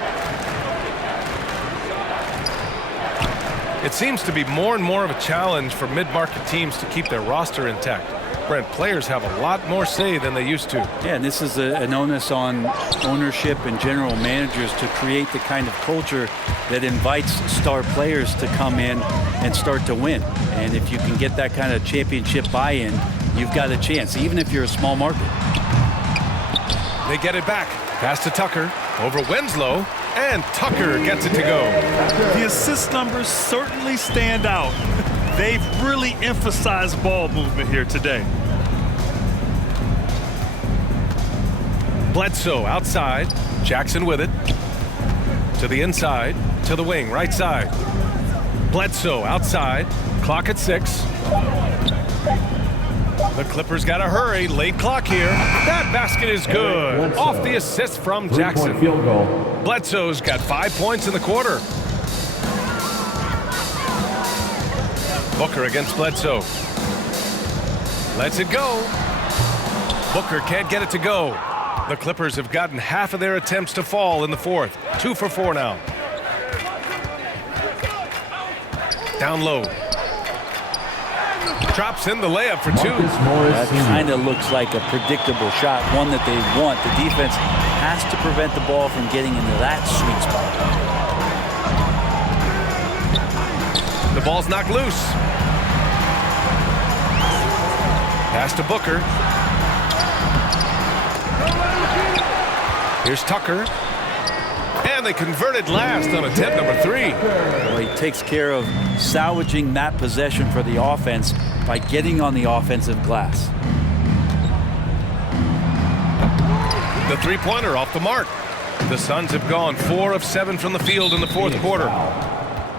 It seems to be more and more of a challenge for mid-market teams to keep their roster intact. Brent, players have a lot more say than they used to. Yeah, and this is an onus on ownership and general managers to create the kind of culture that invites star players to come in and start to win. And if you can get that kind of championship buy-in, you've got a chance, even if you're a small market. They get it back. Pass to Tucker over Winslow, and Tucker gets it to go. The assist numbers certainly stand out. They've really emphasized ball movement here today. Bledsoe outside. Jackson with it. To the inside. To the wing. Right side. Bledsoe outside. Clock at 6. The Clippers got to hurry. Late clock here. That basket is good. Off the assist from Jackson. Field goal. Bledsoe's got 5 points in the quarter. Booker against Bledsoe. Lets it go. Booker can't get it to go. The Clippers have gotten half of their attempts to fall in the fourth. 2 for 4 now. Down low. Drops in the layup for 2. That kind of looks like a predictable shot, one that they want. The defense has to prevent the ball from getting into that sweet spot. The ball's knocked loose. Pass to Booker. Here's Tucker. And they converted last on attempt number 3. Well, he takes care of salvaging that possession for the offense by getting on the offensive glass. The three-pointer off the mark. The Suns have gone 4 of 7 from the field in the fourth quarter.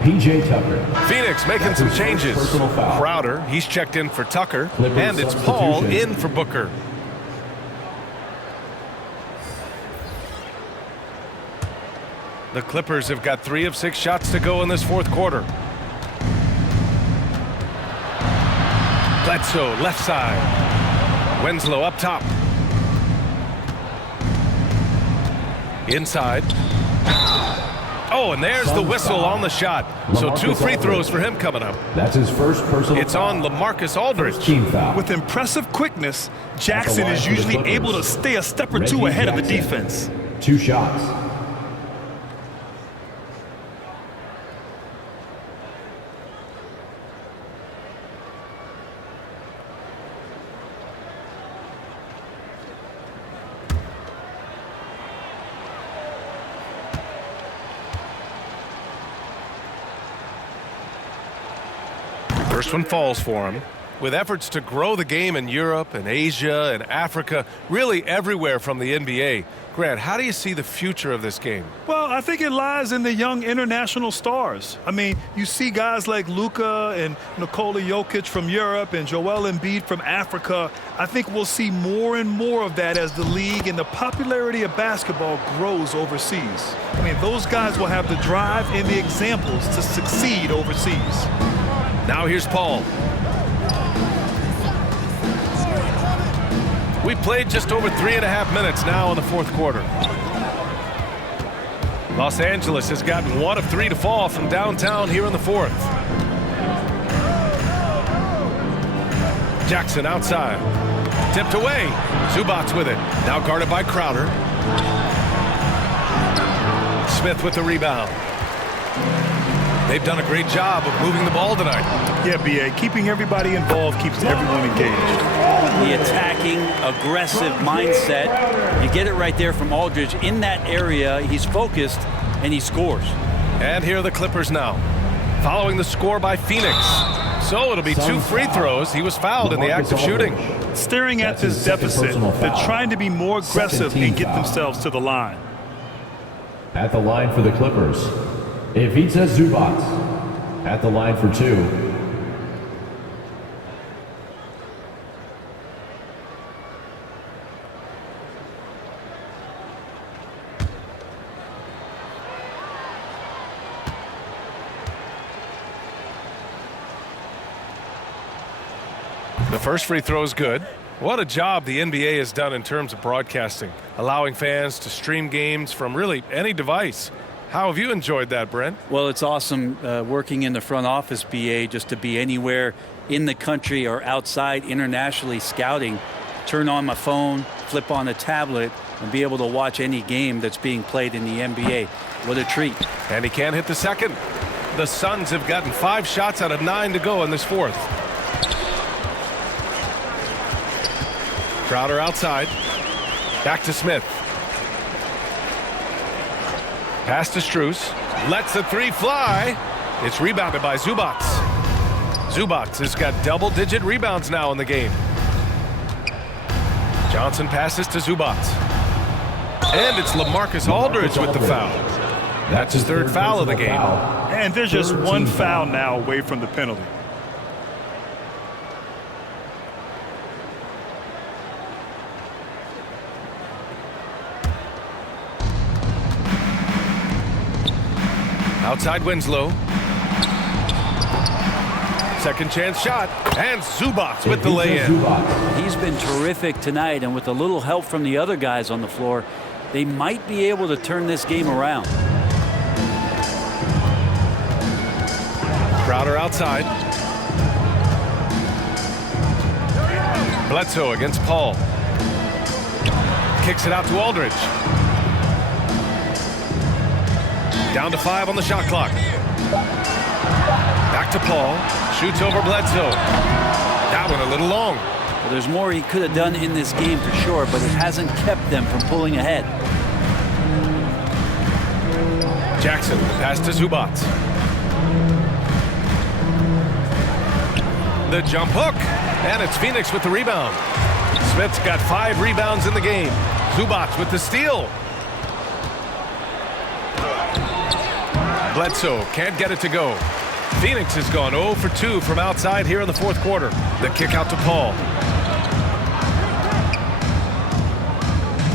P.J. Tucker. Phoenix making some changes. Crowder, he's checked in for Tucker. And it's Paul in for Booker. The Clippers have got 3 of 6 shots to go in this fourth quarter. Bledsoe, left side. Winslow up top. Inside. Oh, and there's the whistle on the shot. So 2 free throws for him coming up. That's his first personal It's on LaMarcus Aldridge. team foul. With impressive quickness, Jackson is usually able to stay a step or 2 ahead of the defense. 2 shots. First one falls for him. With efforts to grow the game in Europe and Asia and Africa, really everywhere from the NBA. Grant, how do you see the future of this game? Well, I think it lies in the young international stars. I mean, you see guys like Luka and Nikola Jokic from Europe and Joel Embiid from Africa. I think we'll see more and more of that as the league and the popularity of basketball grows overseas. I mean, those guys will have the drive and the examples to succeed overseas. Now here's Paul. We played just over 3.5 minutes now in the fourth quarter. Los Angeles has gotten 1 of 3 to fall from downtown here in the fourth. Jackson outside. Tipped away. Zubats with it. Now guarded by Crowder. Smith with the rebound. They've done a great job of moving the ball tonight. Yeah, B.A., keeping everybody involved keeps everyone engaged. The attacking, aggressive mindset. You get it right there from Aldridge. In that area, he's focused, and he scores. And here are the Clippers now, following the score by Phoenix. So it'll be 2 free throws. He was fouled in the act of shooting. Staring at this deficit, they're trying to be more aggressive and get themselves to the line. At the line for the Clippers, Ivica Zubac. At the line for 2. The first free throw is good. What a job the NBA has done in terms of broadcasting, allowing fans to stream games from really any device. How have you enjoyed that, Brent? Well, it's awesome working in the front office, BA, just to be anywhere in the country or outside internationally scouting. Turn on my phone, flip on a tablet, and be able to watch any game that's being played in the NBA. What a treat. And he can't hit the second. The Suns have gotten 5 shots out of 9 to go in this fourth. Crowder outside. Back to Smith. Pass to Strus. Lets the 3 fly. It's rebounded by Zubac. Zubac has got double-digit rebounds now in the game. Johnson passes to Zubac. And it's LaMarcus Aldridge with the foul. That's his 3rd foul of the game. And there's just 1 foul now away from the penalty. Outside Winslow. Second chance shot. And Zubac with the lay-in. He's been terrific tonight, and with a little help from the other guys on the floor, they might be able to turn this game around. Crowder outside. Bledsoe against Paul. Kicks it out to Aldridge. Down to 5 on the shot clock. Back to Paul. Shoots over Bledsoe. That one a little long. Well, there's more he could have done in this game for sure, but it hasn't kept them from pulling ahead. Jackson, pass to Zubac. The jump hook, and it's Phoenix with the rebound. Smith's got 5 rebounds in the game. Zubac with the steal. Bledsoe can't get it to go. Phoenix has gone 0 for 2 from outside here in the fourth quarter. The kick out to Paul.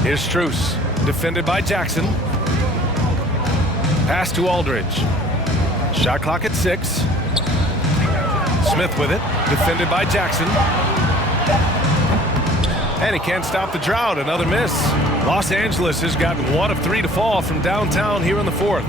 Here's Strus, defended by Jackson. Pass to Aldridge. Shot clock at 6. Smith with it, defended by Jackson. And he can't stop the drought, another miss. Los Angeles has gotten 1 of 3 to fall from downtown here in the fourth.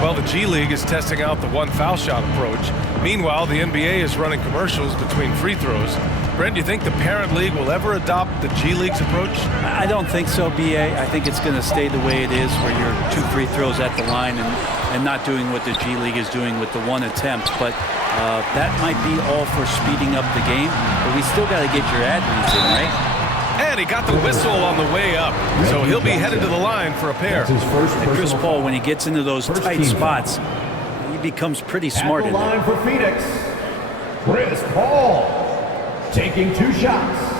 Well, the G League is testing out the 1 foul shot approach. Meanwhile, the NBA is running commercials between free throws. Brent, do you think the parent league will ever adopt the G League's approach? I don't think so, B.A. I think it's going to stay the way it is, where you're 2 free throws at the line and not doing what the G League is doing with the 1 attempt. But that might be all for speeding up the game. But we still got to get your ad reads in, right? And he got the whistle on the way up, so he'll be headed to the line for a pair. And Chris Paul, when he gets into those tight spots, he becomes pretty smart in there. At the line for Phoenix, Chris Paul, taking 2 shots.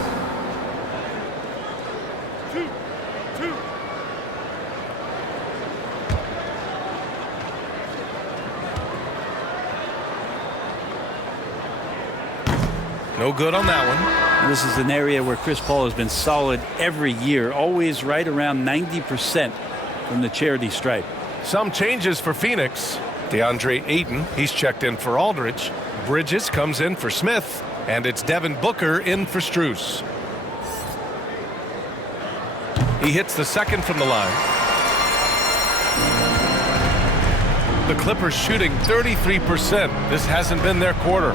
No good on that one. This is an area where Chris Paul has been solid every year, always right around 90% from the charity stripe. Some changes for Phoenix. Deandre Ayton, he's checked in for Aldridge. Bridges comes in for Smith, and it's Devin Booker in for Strus. He hits the second from the line. The Clippers shooting 33%. This hasn't been their quarter.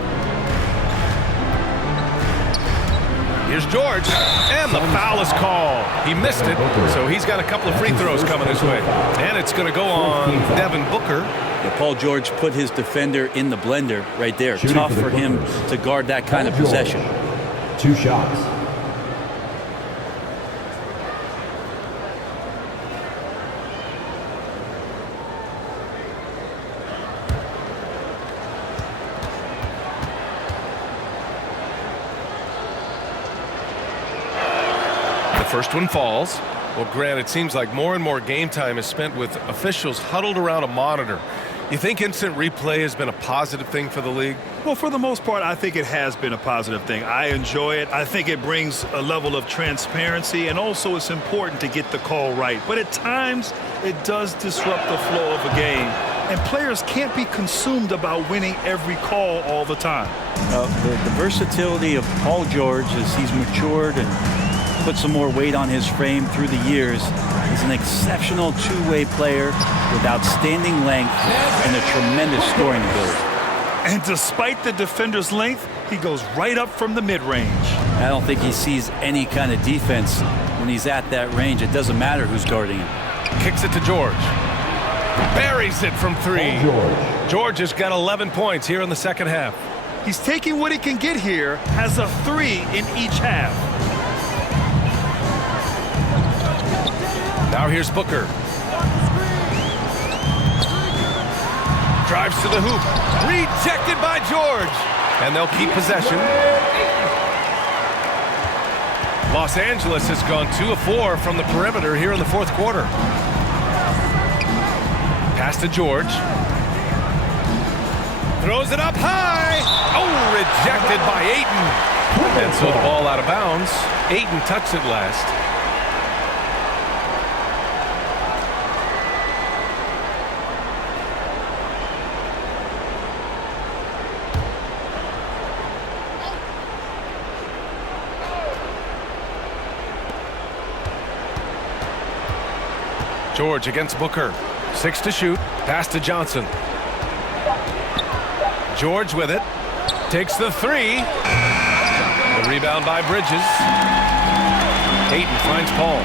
Here's George, and the foul is called. He missed it, so he's got a couple of free throws coming his way. And it's going to go on Devin Booker. Yeah, Paul George put his defender in the blender right there. Tough for him to guard that kind of possession. 2 shots. First one falls. Well, Grant, it seems like more and more game time is spent with officials huddled around a monitor. You think instant replay has been a positive thing for the league? Well, for the most part, I think it has been a positive thing. I enjoy it. I think it brings a level of transparency, and also it's important to get the call right. But at times, it does disrupt the flow of a game, and players can't be consumed about winning every call all the time. The versatility of Paul George as he's matured and put some more weight on his frame through the years. He's an exceptional 2-way player with outstanding length and a tremendous scoring ability. And despite the defender's length, he goes right up from the mid-range. I don't think he sees any kind of defense when he's at that range. It doesn't matter who's guarding him. Kicks it to George. Buries it from 3. George has got 11 points here in the second half. He's taking what he can get here, has a 3 in each half. Now here's Booker. Drives to the hoop. Rejected by George. And they'll keep possession. Los Angeles has gone 2 of 4 from the perimeter here in the fourth quarter. Pass to George. Throws it up high. Oh, rejected by Ayton. And so the ball out of bounds. Ayton touched it last. George against Booker. 6 to shoot. Pass to Johnson. George with it. Takes the 3. The rebound by Bridges. Ayton finds Paul.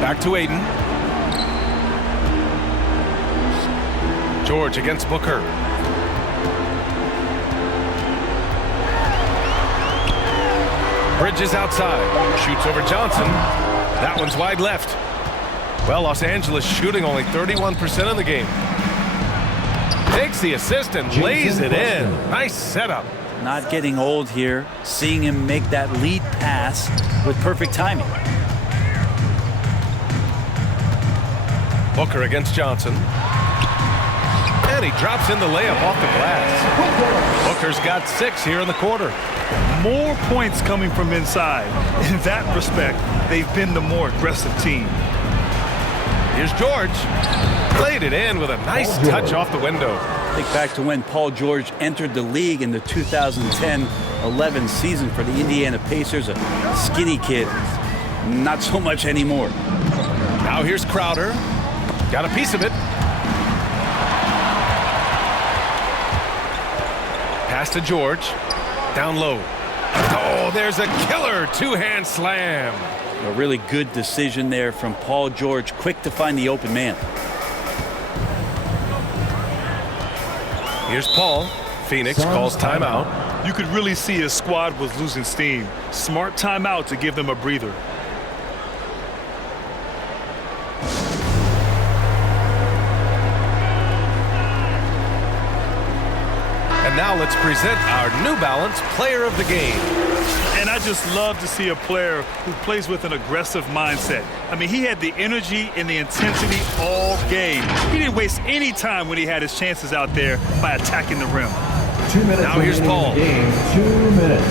Back to Ayton. George against Booker. Bridges outside. Shoots over Johnson. That one's wide left. Well, Los Angeles shooting only 31% in the game. Takes the assist and lays it in. Nice setup. Not getting old here. Seeing him make that lead pass with perfect timing. Booker against Johnson. And he drops in the layup off the glass. Booker's got 6 here in the quarter. More points coming from inside. In that respect, they've been the more aggressive team. Here's George. Played it in with a nice touch off the window. Think back to when Paul George entered the league in the 2010-11 season for the Indiana Pacers, a skinny kid. Not so much anymore. Now here's Crowder. Got a piece of it. Pass to George. Down low. Oh, there's a killer two-hand slam. A really good decision there from Paul George. Quick to find the open man. Here's Paul. Phoenix calls timeout. You could really see his squad was losing steam. Smart timeout to give them a breather. And now let's present our New Balance Player of the Game. And I just love to see a player who plays with an aggressive mindset. I mean, he had the energy and the intensity all game. He didn't waste any time when he had his chances out there by attacking the rim. 2 minutes. Now here's Paul. Game, 2 minutes.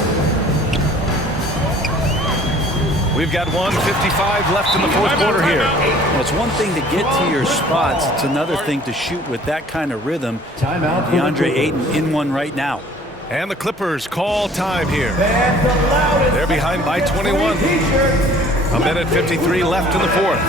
We've got 1:55 left in the fourth quarter here. Well, it's one thing to get to your spots. It's another thing to shoot with that kind of rhythm. Timeout. Deandre Ayton in one right now. And the Clippers call time here. They're behind by 21. 1:53 left in the fourth.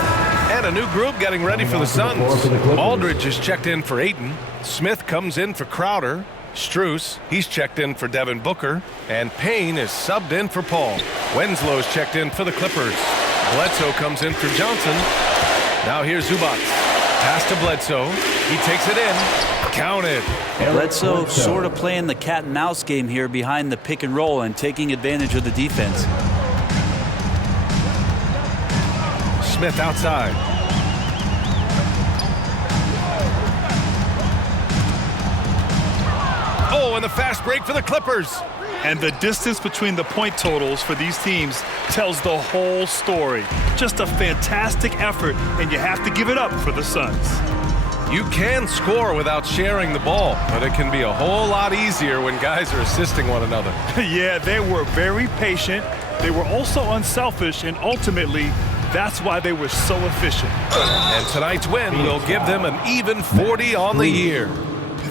And a new group getting ready for the Suns. Aldridge is checked in for Ayton. Smith comes in for Crowder. Strus, he's checked in for Devin Booker. And Payne is subbed in for Paul. Wenslow's checked in for the Clippers. Bledsoe comes in for Johnson. Now here's Zubac. Pass to Bledsoe. He takes it in. Counted. Bledsoe sort of playing the cat and mouse game here behind the pick and roll and taking advantage of the defense. Smith outside. Oh, and the fast break for the Clippers. And the distance between the point totals for these teams tells the whole story. Just a fantastic effort, and you have to give it up for the Suns. You can score without sharing the ball, but it can be a whole lot easier when guys are assisting one another. Yeah, they were very patient. They were also unselfish, and ultimately, that's why they were so efficient. And tonight's win will give them an even 40 on the year.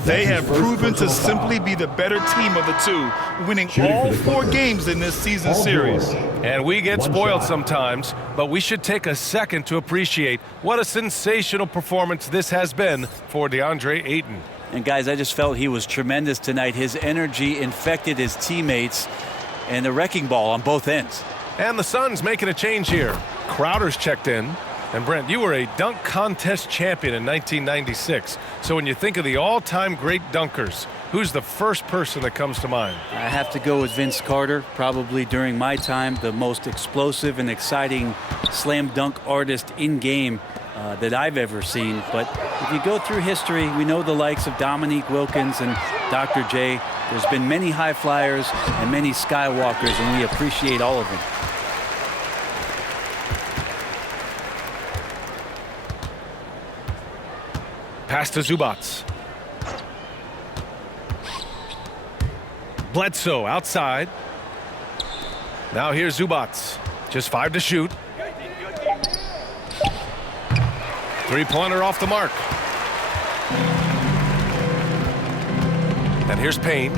They have proven to simply be the better team of the two, winning all 4 games in this season series. And we get spoiled sometimes, but we should take a second to appreciate what a sensational performance this has been for Deandre Ayton. And guys, I just felt he was tremendous tonight. His energy infected his teammates, and the wrecking ball on both ends. And the Suns making a change here. Crowder's checked in. And Brent, you were a dunk contest champion in 1996. So when you think of the all-time great dunkers, who's the first person that comes to mind? I have to go with Vince Carter. Probably during my time, the most explosive and exciting slam dunk artist in game that I've ever seen. But if you go through history, we know the likes of Dominique Wilkins and Dr. J. There's been many high flyers and many skywalkers, and we appreciate all of them. Pass to Zubac. Bledsoe outside. Now here's Zubac. Just 5 to shoot. 3-pointer off the mark. And here's Payne.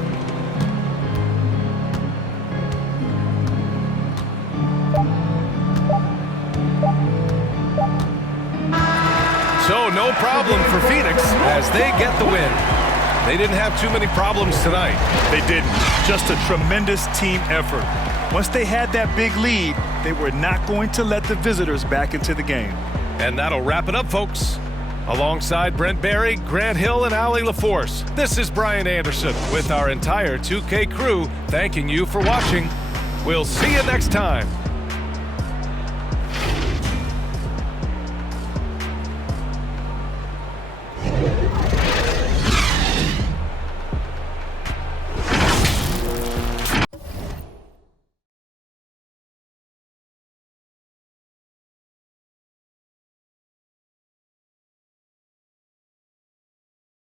So no problem for Phoenix as they get the win. They didn't have too many problems tonight. They didn't. Just a tremendous team effort. Once they had that big lead, they were not going to let the visitors back into the game. And that'll wrap it up, folks. Alongside Brent Barry, Grant Hill, and Allie LaForce, this is Brian Anderson with our entire 2K crew thanking you for watching. We'll see you next time.